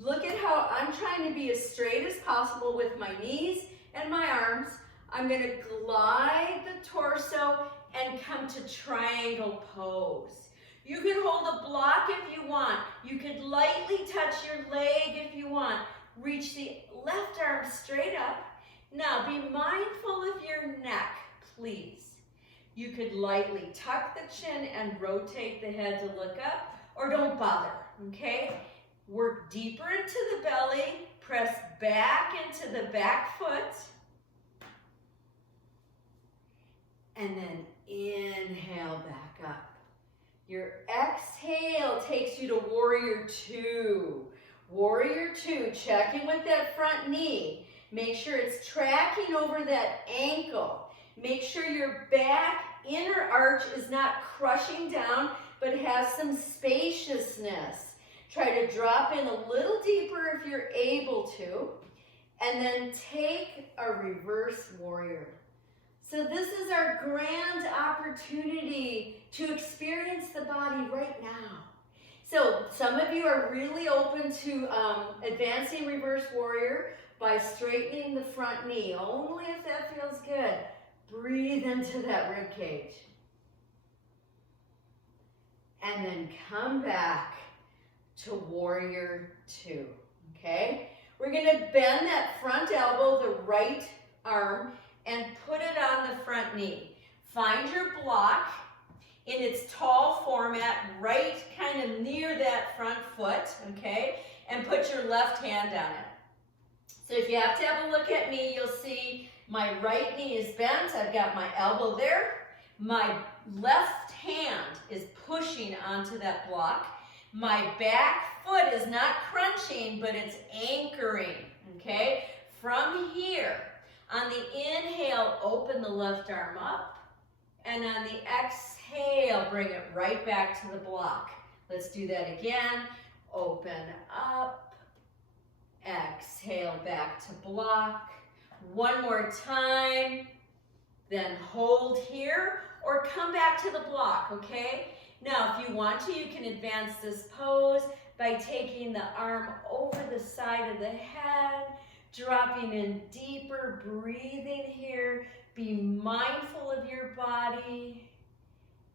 Look at how I'm trying to be as straight as possible with my knees and my arms. I'm going to glide the torso and come to triangle pose. You can hold a block if you want. You could lightly touch your leg if you want. Reach the left arm straight up. Now be mindful of your neck, please. You could lightly tuck the chin and rotate the head to look up, or don't bother, okay? Work deeper into the belly, press back into the back foot, and then inhale back up. Your exhale takes you to warrior two. Warrior two, check in with that front knee. Make sure it's tracking over that ankle. Make sure your back inner arch is not crushing down, but has some spaciousness. Try to drop in a little deeper if you're able to, and then take a reverse warrior. So this is our grand opportunity to experience the body right now. So some of you are really open to advancing reverse warrior by straightening the front knee, only if that feels good. Breathe into that rib cage. And then come back to warrior two, okay? We're gonna bend that front elbow, the right arm, and put it on the front knee. Find your block in its tall format, right kind of near that front foot, okay? And put your left hand on it. So if you have to have a look at me, you'll see my right knee is bent. I've got my elbow there. My left hand is pushing onto that block. My back foot is not crunching, but it's anchoring, okay? From here, on the inhale, open the left arm up. And on the exhale, bring it right back to the block. Let's do that again. Open up. Exhale back to block. One more time. Then hold here or come back to the block, okay? Now, if you want to, you can advance this pose by taking the arm over the side of the head, dropping in deeper, breathing here. Be mindful of your body.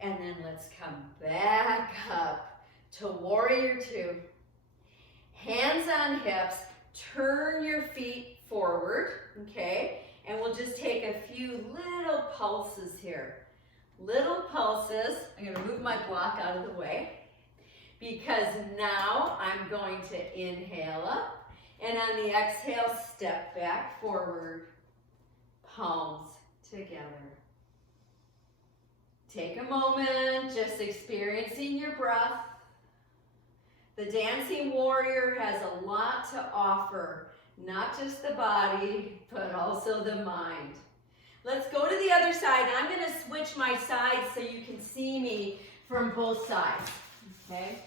And then let's come back up to warrior two. Hands on hips. Turn your feet forward, okay? And we'll just take a few little pulses here. Little pulses. I'm going to move my block out of the way because now I'm going to inhale up, and on the exhale, step back forward, palms together. Take a moment, just experiencing your breath. The dancing warrior has a lot to offer, not just the body, but also the mind. Let's go to the other side. I'm going to switch my sides so you can see me from both sides, okay?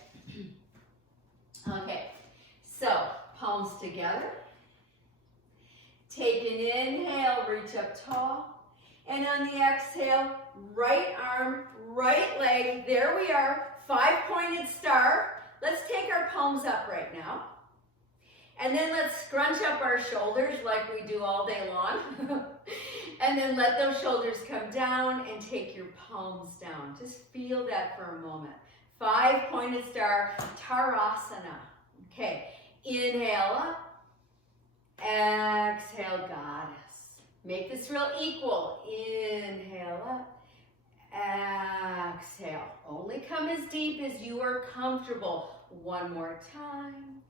Okay, so palms together. Take an inhale, reach up tall. And on the exhale, right arm, right leg. There we are, 5-pointed star. Let's take our palms up right now. And then let's scrunch up our shoulders like we do all day long. And then let those shoulders come down and take your palms down. Just feel that for a moment. 5-pointed star, Tarasana. Okay, inhale up, exhale, goddess. Make this real equal. Inhale up, exhale. Only come as deep as you are comfortable. One more time.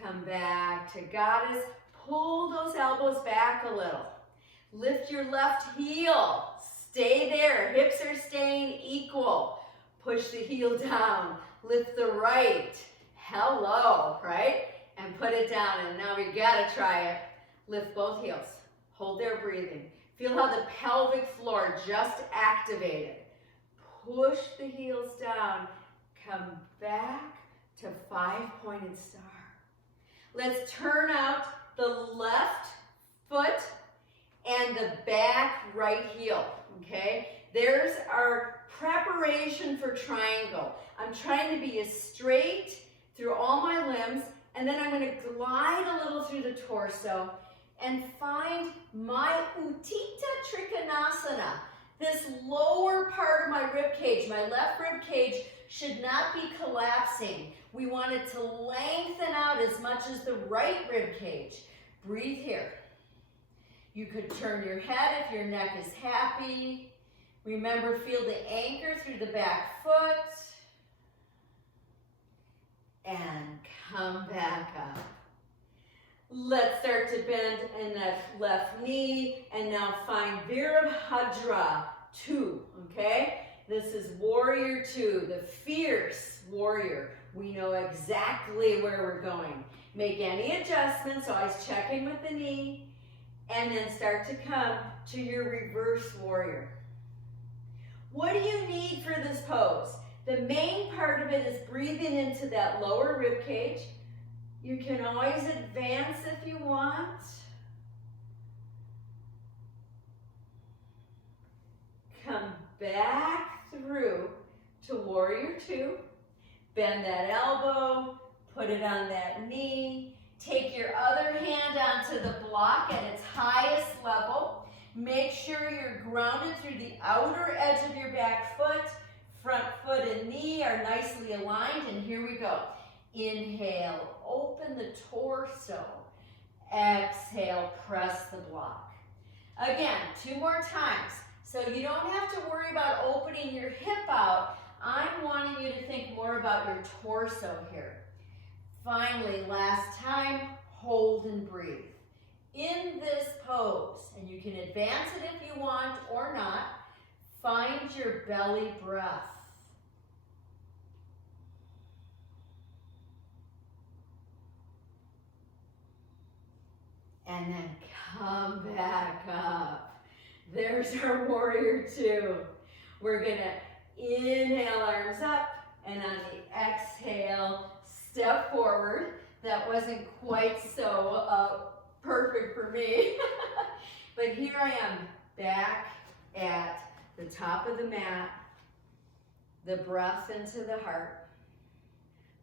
Come back to goddess. Pull those elbows back a little. Lift your left heel. Stay there. Hips are staying equal. Push the heel down. Lift the right. Hello, right? And put it down. And now we gotta try it. Lift both heels. Hold there, breathing. Feel how the pelvic floor just activated. Push the heels down. Come back to 5-pointed star. Let's turn out the left foot and the back right heel, okay? There's our preparation for triangle. I'm trying to be as straight through all my limbs, and then I'm going to glide a little through the torso and find my Utthita Trikonasana, this lower part of my rib cage. My left rib cage should not be collapsing. We want it to lengthen out as much as the right rib cage. Breathe here. You could turn your head if your neck is happy. Remember, feel the anchor through the back foot. And come back up. Let's start to bend in that left knee, and now find Virabhadra 2, okay? This is warrior 2, the fierce warrior. We know exactly where we're going. Make any adjustments, always check in with the knee, and then start to come to your reverse warrior. What do you need for this pose? The main part of it is breathing into that lower rib cage. You can always advance if you want. Come back through to warrior 2. Bend that elbow, put it on that knee. Take your other hand onto the block at its highest level. Make sure you're grounded through the outer edge of your back foot. Front foot and knee are nicely aligned, and here we go. Inhale, open the torso. Exhale, press the block. Again, 2 more times. So you don't have to worry about opening your hip out. I'm wanting you to think more about your torso here. Finally, last time, hold and breathe. In this pose, and you can advance it if you want or not, find your belly breath. And then come back up. There's our warrior 2. We're gonna inhale, arms up, and on the exhale, step forward. That wasn't quite so perfect for me. But here I am, back at the top of the mat, the breath into the heart,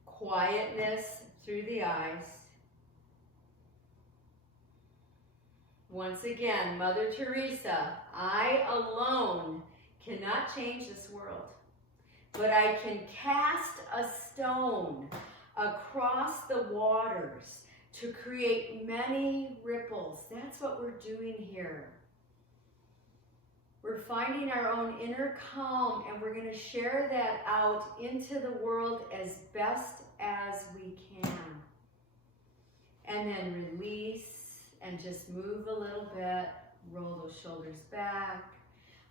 quietness through the eyes. Once again, Mother Teresa, I alone cannot change this world, but I can cast a stone across the waters to create many ripples. That's what we're doing here. We're finding our own inner calm, and we're going to share that out into the world as best as we can. And then release and just move a little bit. Roll those shoulders back.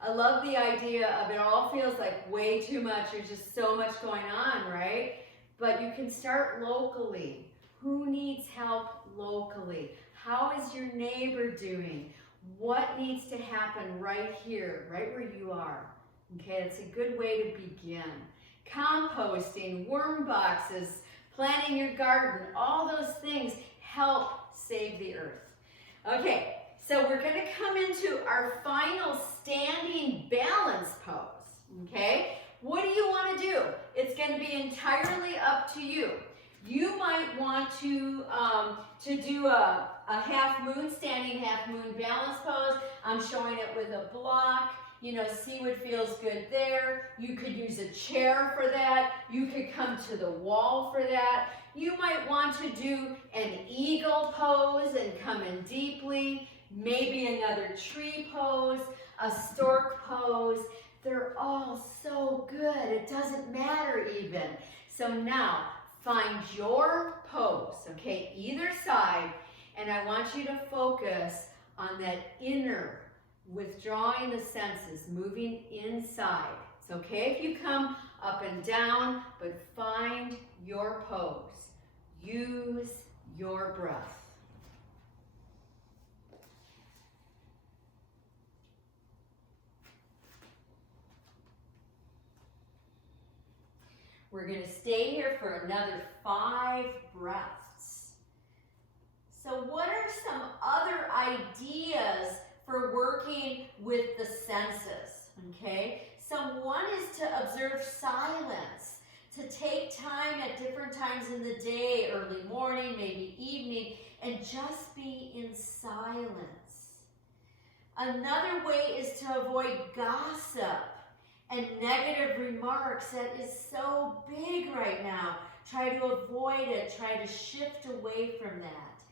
I love the idea of it all feels like way too much. There's just so much going on, right? But you can start locally. Who needs help locally? How is your neighbor doing? What needs to happen right here, right where you are? Okay, that's a good way to begin. Composting, worm boxes, planting your garden, all those things help save the earth. Okay, so we're going to come into our final standing balance pose, okay? What do you want to do? It's going to be entirely up to you. You might want to do a half moon, standing half moon balance pose. I'm showing it with a block. You know, see what feels good there. You could use a chair for that. You could come to the wall for that. You might want to do an eagle pose and come in deeply. Maybe another tree pose, a stork pose. They're all so good. It doesn't matter even. So now, find your pose, okay, either side, and I want you to focus on that inner, withdrawing the senses, moving inside. It's okay if you come up and down, but find your pose. Use your breath. We're going to stay here for another 5 breaths. So what are some other ideas for working with the senses? Okay, so one is to observe silence, to take time at different times in the day, early morning, maybe evening, and just be in silence. Another way is to avoid gossip and negative remarks that is so big right now. Try to avoid it. Try to shift away from that.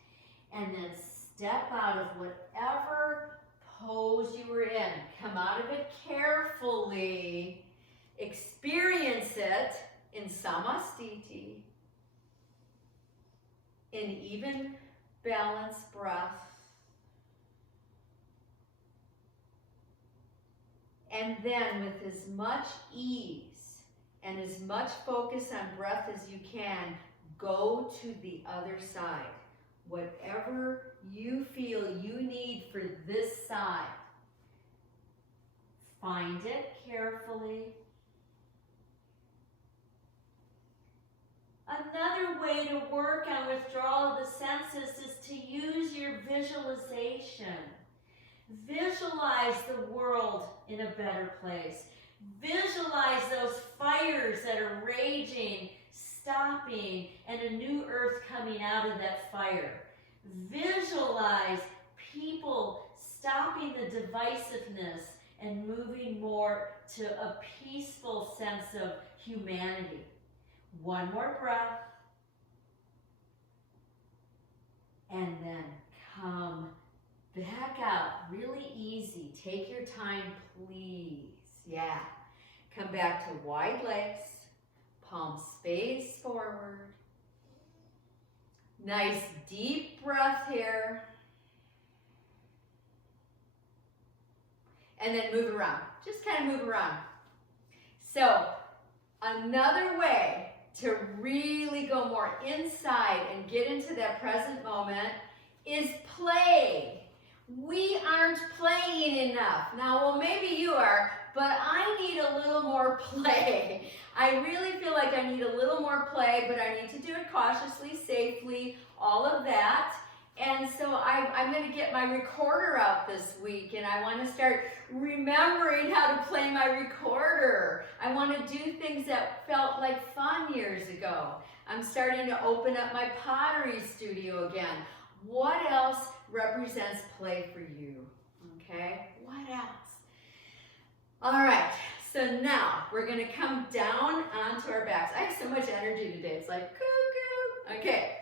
And then step out of whatever pose you were in. Come out of it carefully. Experience it in samasthiti, in even balanced breath. And then with as much ease and as much focus on breath as you can, go to the other side. Whatever you feel you need for this side, find it carefully. Another way to work on withdrawal of the senses is to use your visualization. Visualize the world in a better place. Visualize those fires that are raging, stopping, and a new earth coming out of that fire. Visualize people stopping the divisiveness and moving more to a peaceful sense of humanity. One more breath. And then come back out. Really easy. Take your time, please. Yeah. Come back to wide legs. Palms face forward. Nice deep breath here. And then move around. Just kind of move around. So, another way to really go more inside and get into that present moment is play. We aren't playing enough. Now, well, maybe you are, but I need a little more play. I really feel like I need a little more play, but I need to do it cautiously, safely, all of that. And so I'm going to get my recorder out this week, and I want to start remembering how to play my recorder. I want to do things that felt like fun years ago. I'm starting to open up my pottery studio again. What else represents play for you? Okay, what else? All right, so now we're going to come down onto our backs. I have so much energy today. It's like cuckoo. Okay.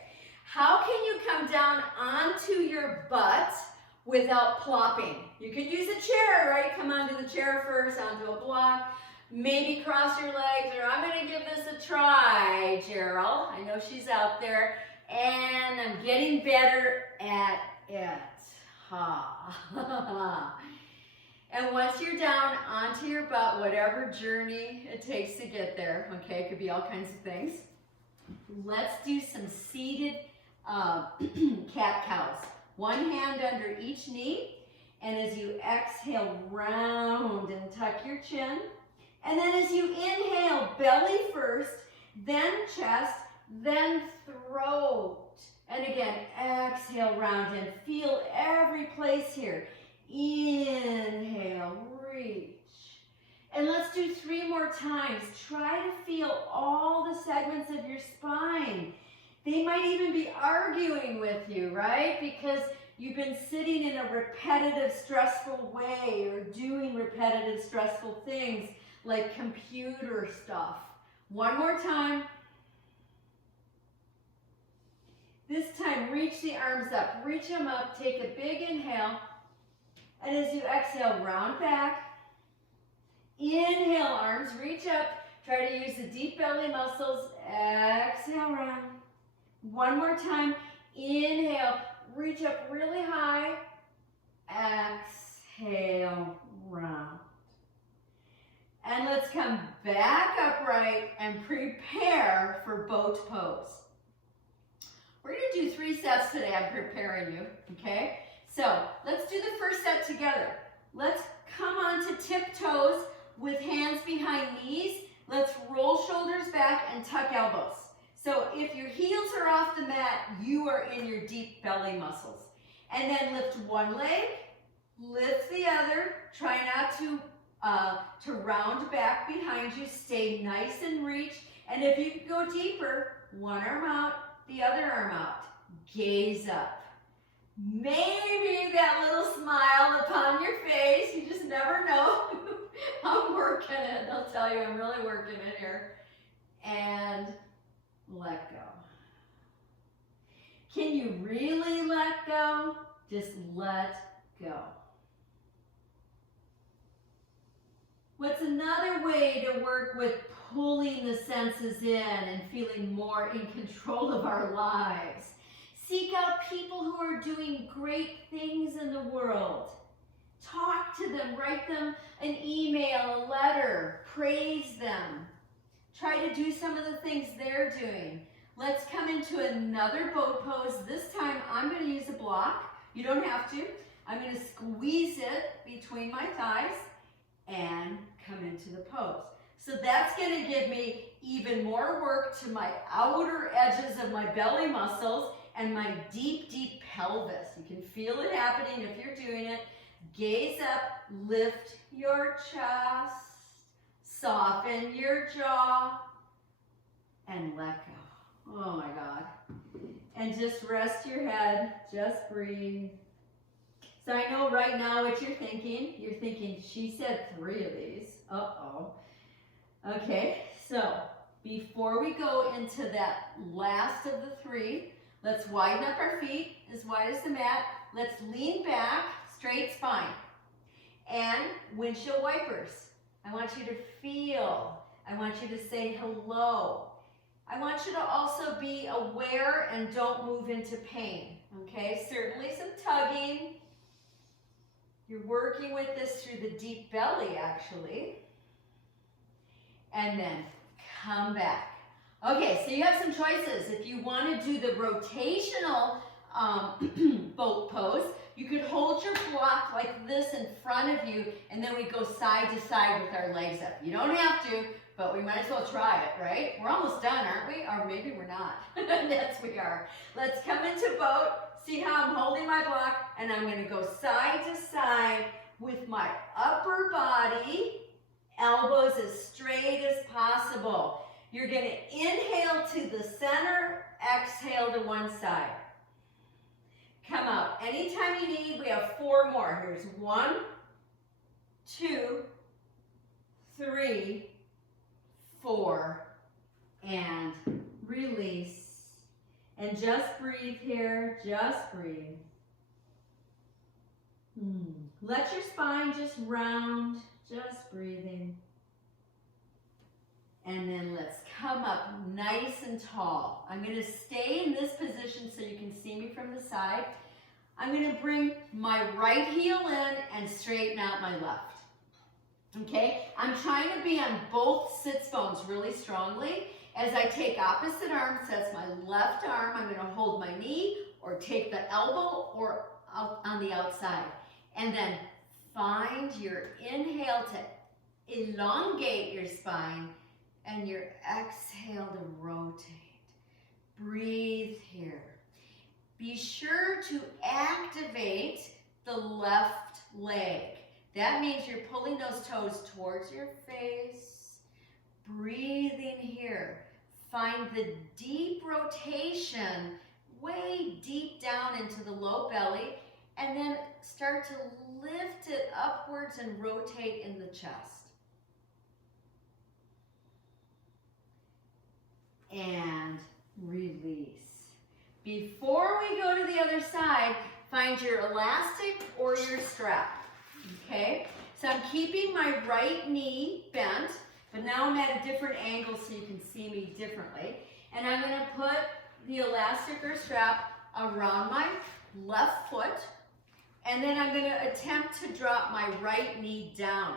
How can you come down onto your butt without plopping? You can use a chair, right? Come onto the chair first, onto a block. Maybe cross your legs, or I'm going to give this a try, Gerald. I know she's out there, and I'm getting better at it. Ha. And once you're down onto your butt, whatever journey it takes to get there, okay, it could be all kinds of things. Let's do some seated cat-cows. One hand under each knee, and as you exhale, round and tuck your chin. And then as you inhale, belly first, then chest, then throat. And again, exhale, round and feel every place here. Inhale, reach. And let's do 3 more times. Try to feel all the segments of your spine. They might even be arguing with you, right? Because you've been sitting in a repetitive, stressful way or doing repetitive, stressful things like computer stuff. One more time. This time, reach the arms up. Reach them up. Take a big inhale. And as you exhale, round back. Inhale, arms reach up. Try to use the deep belly muscles. Exhale, round. One more time. Inhale, reach up really high. Exhale, round. And let's come back upright and prepare for boat pose. We're going to do 3 sets today. I'm preparing you, okay? So let's do the first set together. Let's come onto tiptoes with hands behind knees. Let's roll shoulders back and tuck elbows. So if your heels are off the mat, you are in your deep belly muscles. And then lift one leg, lift the other. Try not to round back behind you. Stay nice and reach. And if you can go deeper, one arm out, the other arm out. Gaze up. Maybe that little smile upon your face. You just never know. I'm working it. tell you, I'm really working it here. And let go. Can you really let go? Just let go. What's another way to work with pulling the senses in and feeling more in control of our lives? Seek out people who are doing great things in the world. Talk to them, write them an email, a letter, praise them. Try to do some of the things they're doing. Let's come into another boat pose. This time I'm going to use a block. You don't have to. I'm going to squeeze it between my thighs and come into the pose. So that's going to give me even more work to my outer edges of my belly muscles and my deep, deep pelvis. You can feel it happening if you're doing it. Gaze up, lift your chest, soften your jaw, and let go. Oh my God. And just rest your head, just breathe. So I know right now what you're thinking. You're thinking, she said 3 of these. Uh-oh. Okay, so before we go into that last of the 3, let's widen up our feet as wide as the mat. Let's lean back, straight spine. And windshield wipers. I want you to feel. I want you to say hello. I want you to also be aware and don't move into pain. Okay, certainly some tugging. You're working with this through the deep belly, actually. And then come back. Okay, so you have some choices. If you want to do the rotational boat pose, you could hold your block like this in front of you, and then we go side to side with our legs up. You don't have to, but we might as well try it, right? We're almost done, aren't we? Or maybe we're not. Yes, we are. Let's come into boat. See how I'm holding my block, and I'm going to go side to side with my upper body, elbows as straight as possible. You're going to inhale to the center, exhale to one side. Come out. Anytime you need, we have 4 more. Here's 1, 2, 3, 4, and release. And just breathe here, just breathe. Let your spine just round, just breathing. And then let's come up nice and tall. I'm going to stay in this position so you can see me from the side. I'm going to bring my right heel in and straighten out my left. Okay, I'm trying to be on both sits bones really strongly. As I take opposite arms, that's my left arm, I'm going to hold my knee or take the elbow or out on the outside. And then find your inhale to elongate your spine and your exhale to rotate. Breathe here. Be sure to activate the left leg. That means you're pulling those toes towards your face. Breathing here. Find the deep rotation way deep down into the low belly, and then start to lift it upwards and rotate in the chest. And release. Before we go to the other side, find your elastic or your strap. Okay? So I'm keeping my right knee bent, but now I'm at a different angle so you can see me differently. And I'm going to put the elastic or strap around my left foot, and then I'm going to attempt to drop my right knee down.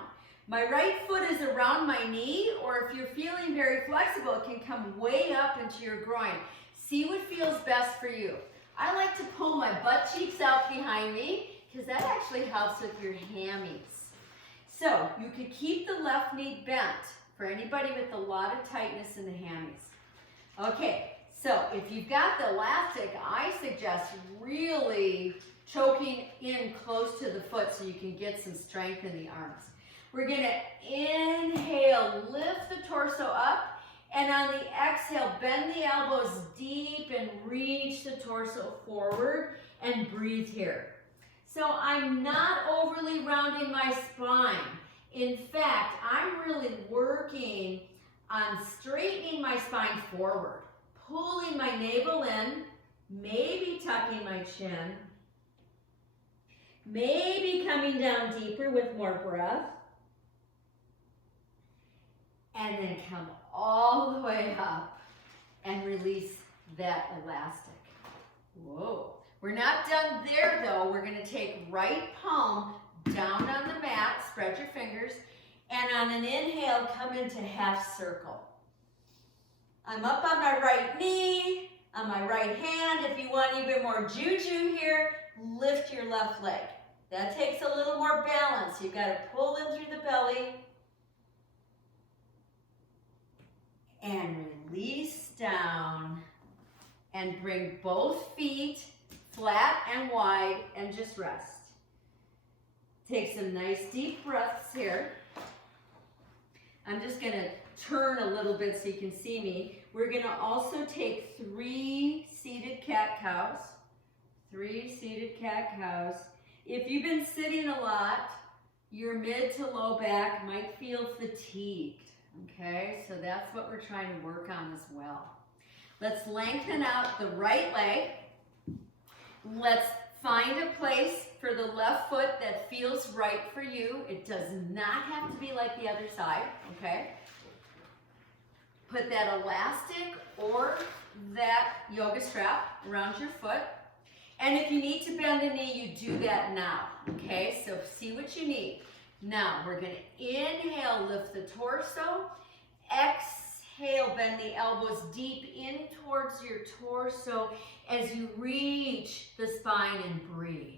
My right foot is around my knee, or if you're feeling very flexible, it can come way up into your groin. See what feels best for you. I like to pull my butt cheeks out behind me because that actually helps with your hammies. So you could keep the left knee bent for anybody with a lot of tightness in the hammies. Okay, so if you've got the elastic, I suggest really choking in close to the foot so you can get some strength in the arms. We're going to inhale, lift the torso up, and on the exhale, bend the elbows deep and reach the torso forward and breathe here. So I'm not overly rounding my spine. In fact, I'm really working on straightening my spine forward, pulling my navel in, maybe tucking my chin, maybe coming down deeper with more breath, and then come all the way up and release that elastic. Whoa. We're not done there though. We're gonna take right palm down on the mat, spread your fingers, and on an inhale, come into half circle. I'm up on my right knee, on my right hand. If you want even more juju here, lift your left leg. That takes a little more balance. You've got to pull in through the belly and release down and bring both feet flat and wide and just rest. Take some nice deep breaths here. I'm just going to turn a little bit so you can see me. We're going to also take 3 seated cat-cows. 3 seated cat-cows. If you've been sitting a lot, your mid to low back might feel fatigued. Okay, so that's what we're trying to work on as well. Let's lengthen out the right leg. Let's find a place for the left foot that feels right for you. It does not have to be like the other side, okay? Put that elastic or that yoga strap around your foot. And if you need to bend the knee, you do that now, okay? So see what you need. Now, we're gonna inhale, lift the torso. Exhale, bend the elbows deep in towards your torso as you reach the spine and breathe.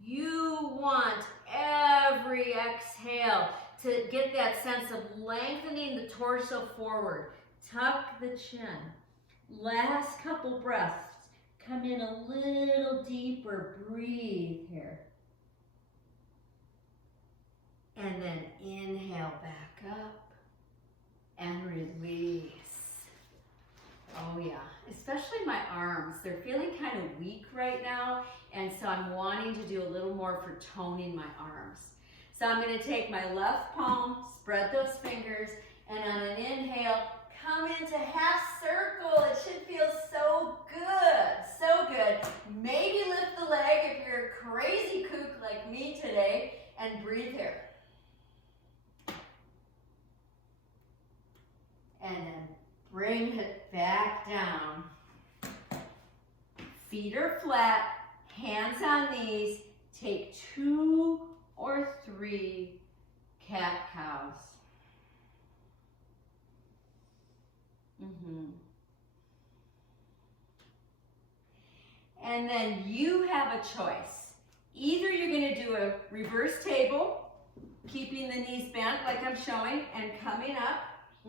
You want every exhale to get that sense of lengthening the torso forward. Tuck the chin. Last couple breaths. Come in a little deeper. Breathe here. And then inhale back up and release. Oh yeah, especially my arms. They're feeling kind of weak right now, and so I'm wanting to do a little more for toning my arms. So I'm going to take my left palm, spread those fingers, and on an inhale, come into half circle. It should feel so good, so good. Maybe lift the leg if you're a crazy kook like me today, and breathe here. And then bring it back down. Feet are flat, hands on knees. Take 2 or 3 cat-cows. And then you have a choice. Either you're going to do a reverse table, keeping the knees bent like I'm showing and coming up,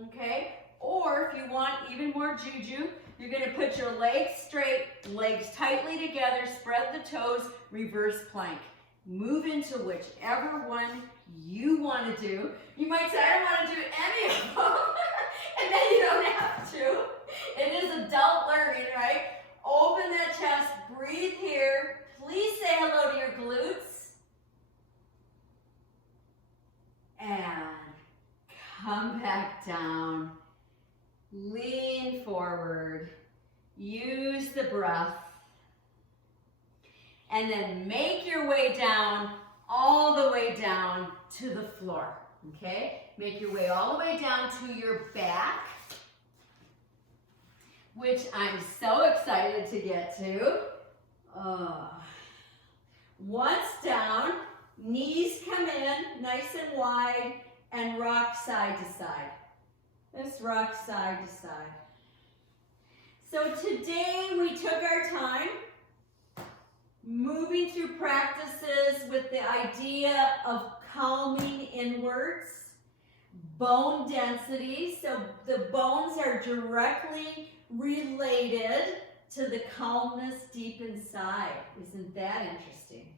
okay? Or if you want even more juju, you're going to put your legs straight, legs tightly together, spread the toes, reverse plank. Move into whichever one you want to do. You might say, I don't want to do any of them. And then you don't have to. It is adult learning, right? Open that chest, breathe here. Please say hello to your glutes. And come back down. Lean forward. Use the breath. And then make your way down, all the way down to the floor, okay? Make your way all the way down to your back, which I'm so excited to get to. Once down, knees come in nice and wide and rock side to side. Let's rock side to side. So today we took our time moving through practices with the idea of calming inwards, bone density. So the bones are directly related to the calmness deep inside. Isn't that interesting?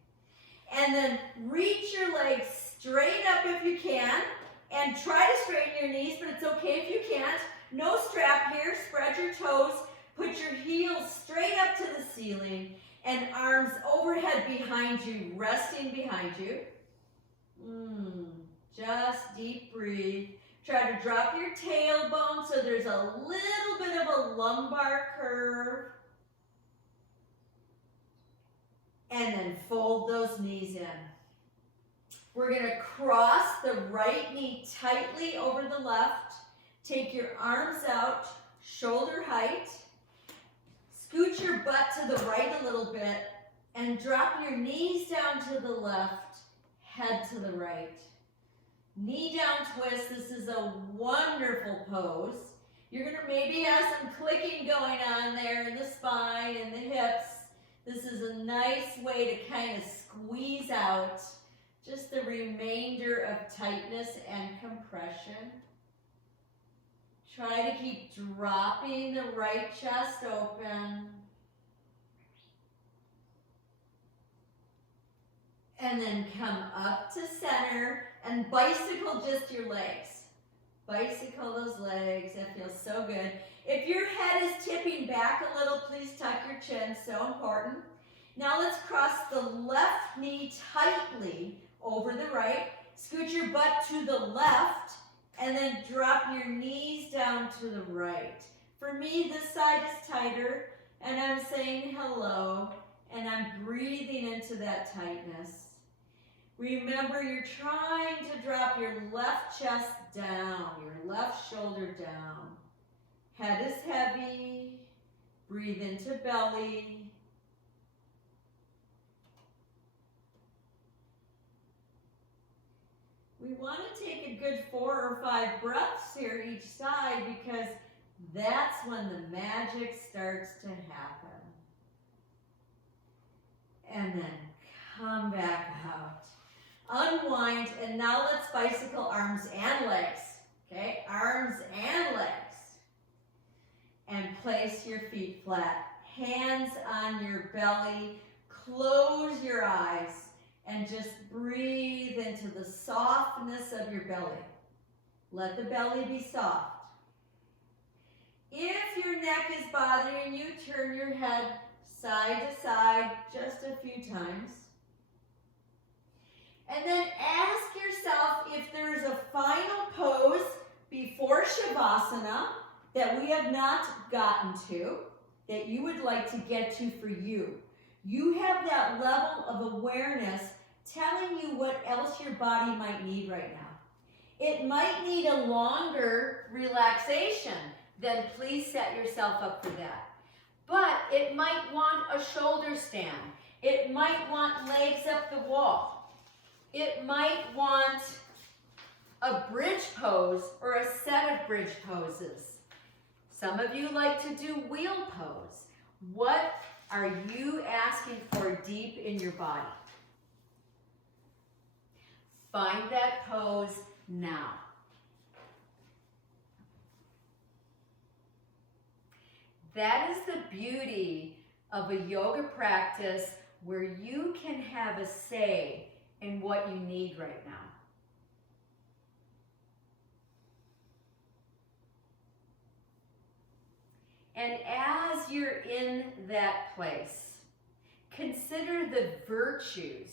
And then reach your legs straight up if you can, and try to straighten your knees, but it's okay if you can't. No strap here. Spread your toes. Put your heels straight up to the ceiling and arms overhead behind you, resting behind you. Just deep breathe. Try to drop your tailbone so there's a little bit of a lumbar curve. And then fold those knees in. We're going to cross the right knee tightly over the left. Take your arms out, shoulder height. Scoot your butt to the right a little bit and drop your knees down to the left, head to the right. Knee down twist. This is a wonderful pose. You're going to maybe have some clicking going on there in the spine and the hips. This is a nice way to kind of squeeze out just the remainder of tightness and compression. Try to keep dropping the right chest open. And then come up to center and bicycle just your legs. Bicycle those legs. That feels so good. If your head is tipping back a little, please tuck your chin. So important. Now let's cross the left knee tightly over the right. Scoot your butt to the left and then drop your knees down to the right. For me, this side is tighter and I'm saying hello and I'm breathing into that tightness. Remember, you're trying to drop your left chest down, your left shoulder down. Head is heavy. Breathe into belly. We want to take a good 4 or 5 breaths here each side because that's when the magic starts to happen. And then come back out. Unwind, and now let's bicycle arms and legs. Okay, arms and legs. And place your feet flat. Hands on your belly. Close your eyes and just breathe into the softness of your belly. Let the belly be soft. If your neck is bothering you, turn your head side to side just a few times. And then ask yourself if there's a final pose before Shavasana that we have not gotten to, that you would like to get to for you. You have that level of awareness telling you what else your body might need right now. It might need a longer relaxation, then please set yourself up for that. But it might want a shoulder stand. It might want legs up the wall. It might want a bridge pose or a set of bridge poses. Some of you like to do wheel pose. What are you asking for deep in your body? Find that pose now. That is the beauty of a yoga practice where you can have a say in what you need right now. And as you're in that place, consider the virtues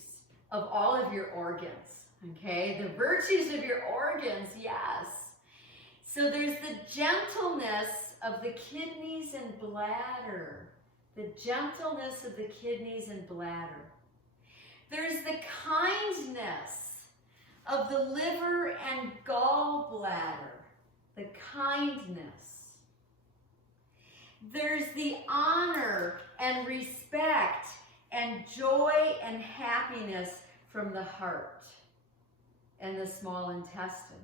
of all of your organs, okay? The virtues of your organs, yes. So there's the gentleness of the kidneys and bladder. The gentleness of the kidneys and bladder. There's the kindness of the liver and gallbladder. The kindness. There's the honor and respect and joy and happiness from the heart and the small intestine.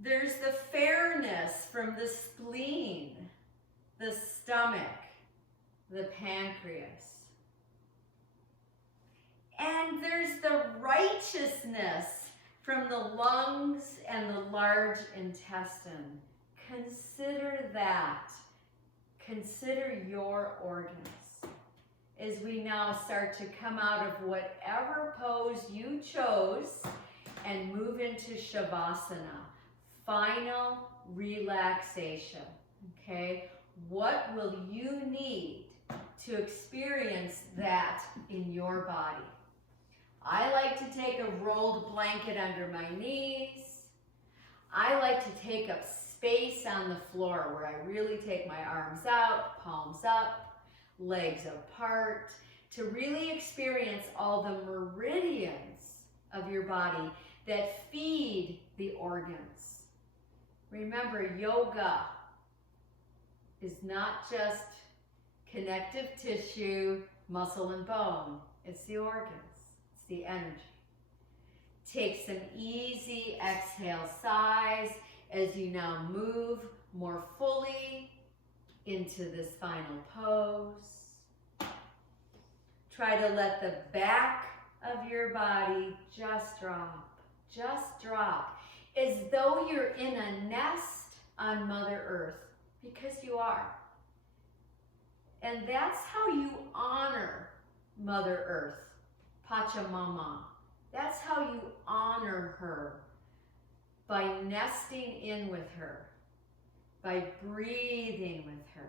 There's the fairness from the spleen, the stomach, the pancreas. And there's the righteousness from the lungs and the large intestine. Consider that. Consider your organs as we now start to come out of whatever pose you chose and move into Shavasana. Final relaxation, okay? What will you need to experience that in your body? I like to take a rolled blanket under my knees. I like to take up space on the floor where I really take my arms out, palms up, legs apart, to really experience all the meridians of your body that feed the organs. Remember, yoga is not just connective tissue, muscle, and bone. It's the organs. It's the energy. Take some easy exhale sighs as you now move more fully into this final pose. Try to let the back of your body just drop, as though you're in a nest on Mother Earth, because you are. And that's how you honor Mother Earth, Pachamama. That's how you honor her, by nesting in with her, by breathing with her.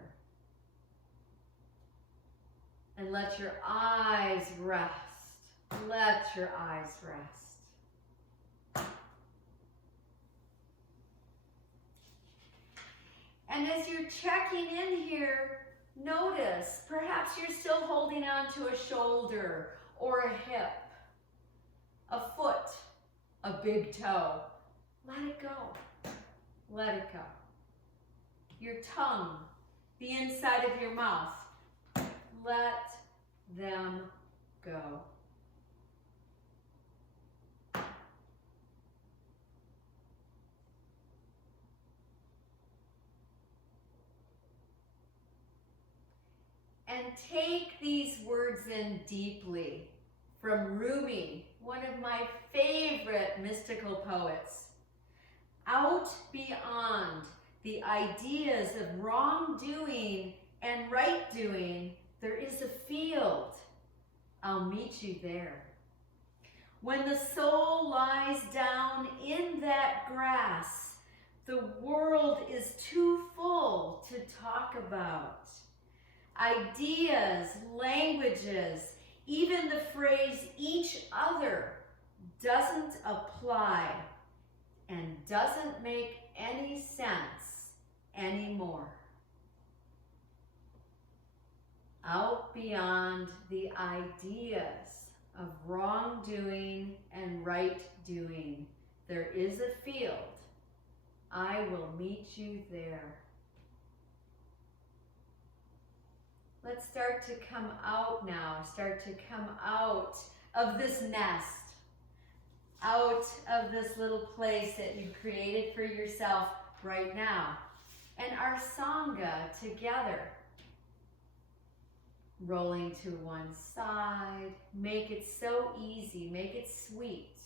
And let your eyes rest. Let your eyes rest. And as you're checking in here, notice, perhaps you're still holding on to a shoulder or a hip, a foot, a big toe. Let it go. Let it go. Your tongue, the inside of your mouth, let them go. And take these words in deeply from Rumi, one of my favorite mystical poets. Out beyond the ideas of wrongdoing and right doing, there is a field. I'll meet you there. When the soul lies down in that grass, the world is too full to talk about. Ideas, languages, even the phrase each other doesn't apply and doesn't make any sense anymore. Out beyond the ideas of wrongdoing and right doing, there is a field. I will meet you there. Let's start to come out now. Start to come out of this nest, out of this little place that you created for yourself right now. And our Sangha together. Rolling to one side. Make it so easy. Make it sweet.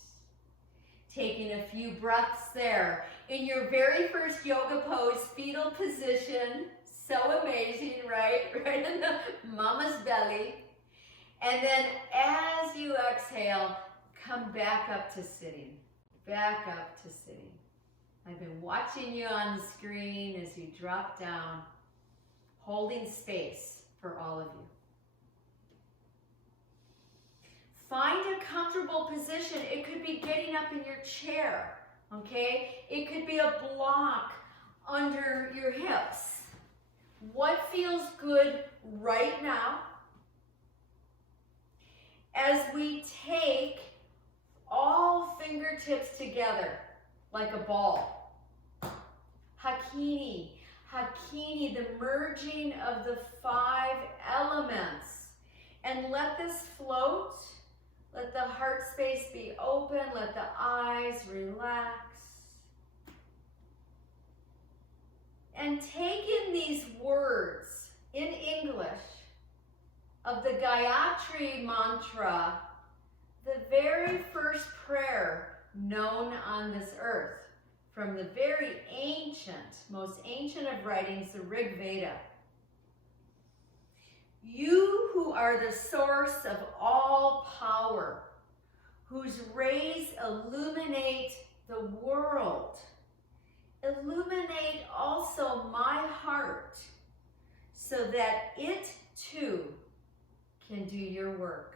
Taking a few breaths there. In your very first yoga pose, fetal position. So amazing, right? Right in the mama's belly. And then as you exhale, come back up to sitting. Back up to sitting. I've been watching you on the screen as you drop down, holding space for all of you. Find a comfortable position. It could be getting up in your chair, okay? It could be a block under your hips. What feels good right now? As we take all fingertips together like a ball. Hakini, Hakini, the merging of the 5 elements. And let this float. Let the heart space be open. Let the eyes relax. And take in these words in English of the Gayatri mantra, the very first prayer known on this earth, from the very ancient, most ancient of writings, the Rig Veda. You who are the source of all power, whose rays illuminate the world, illuminate also my heart, so that it too can do your work.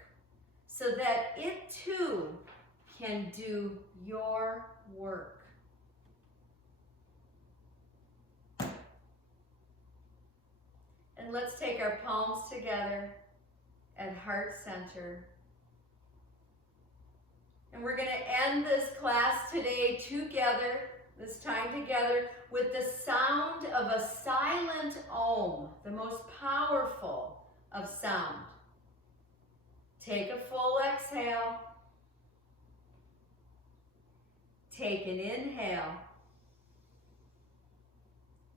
so that it too can do your work. And let's take our palms together at heart center. And we're going to end this class today together, this time together, with the sound of a silent Om, the most powerful of sound. Take a full exhale. Take an inhale.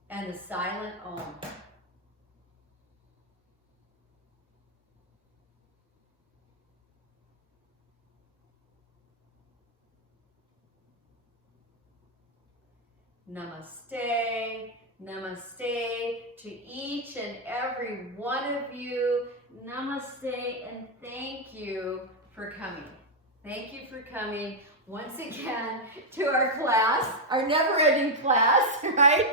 And a silent Om. Namaste, namaste to each and every one of you. Namaste and thank you for coming. Thank you for coming once again to our class, our never-ending class, right?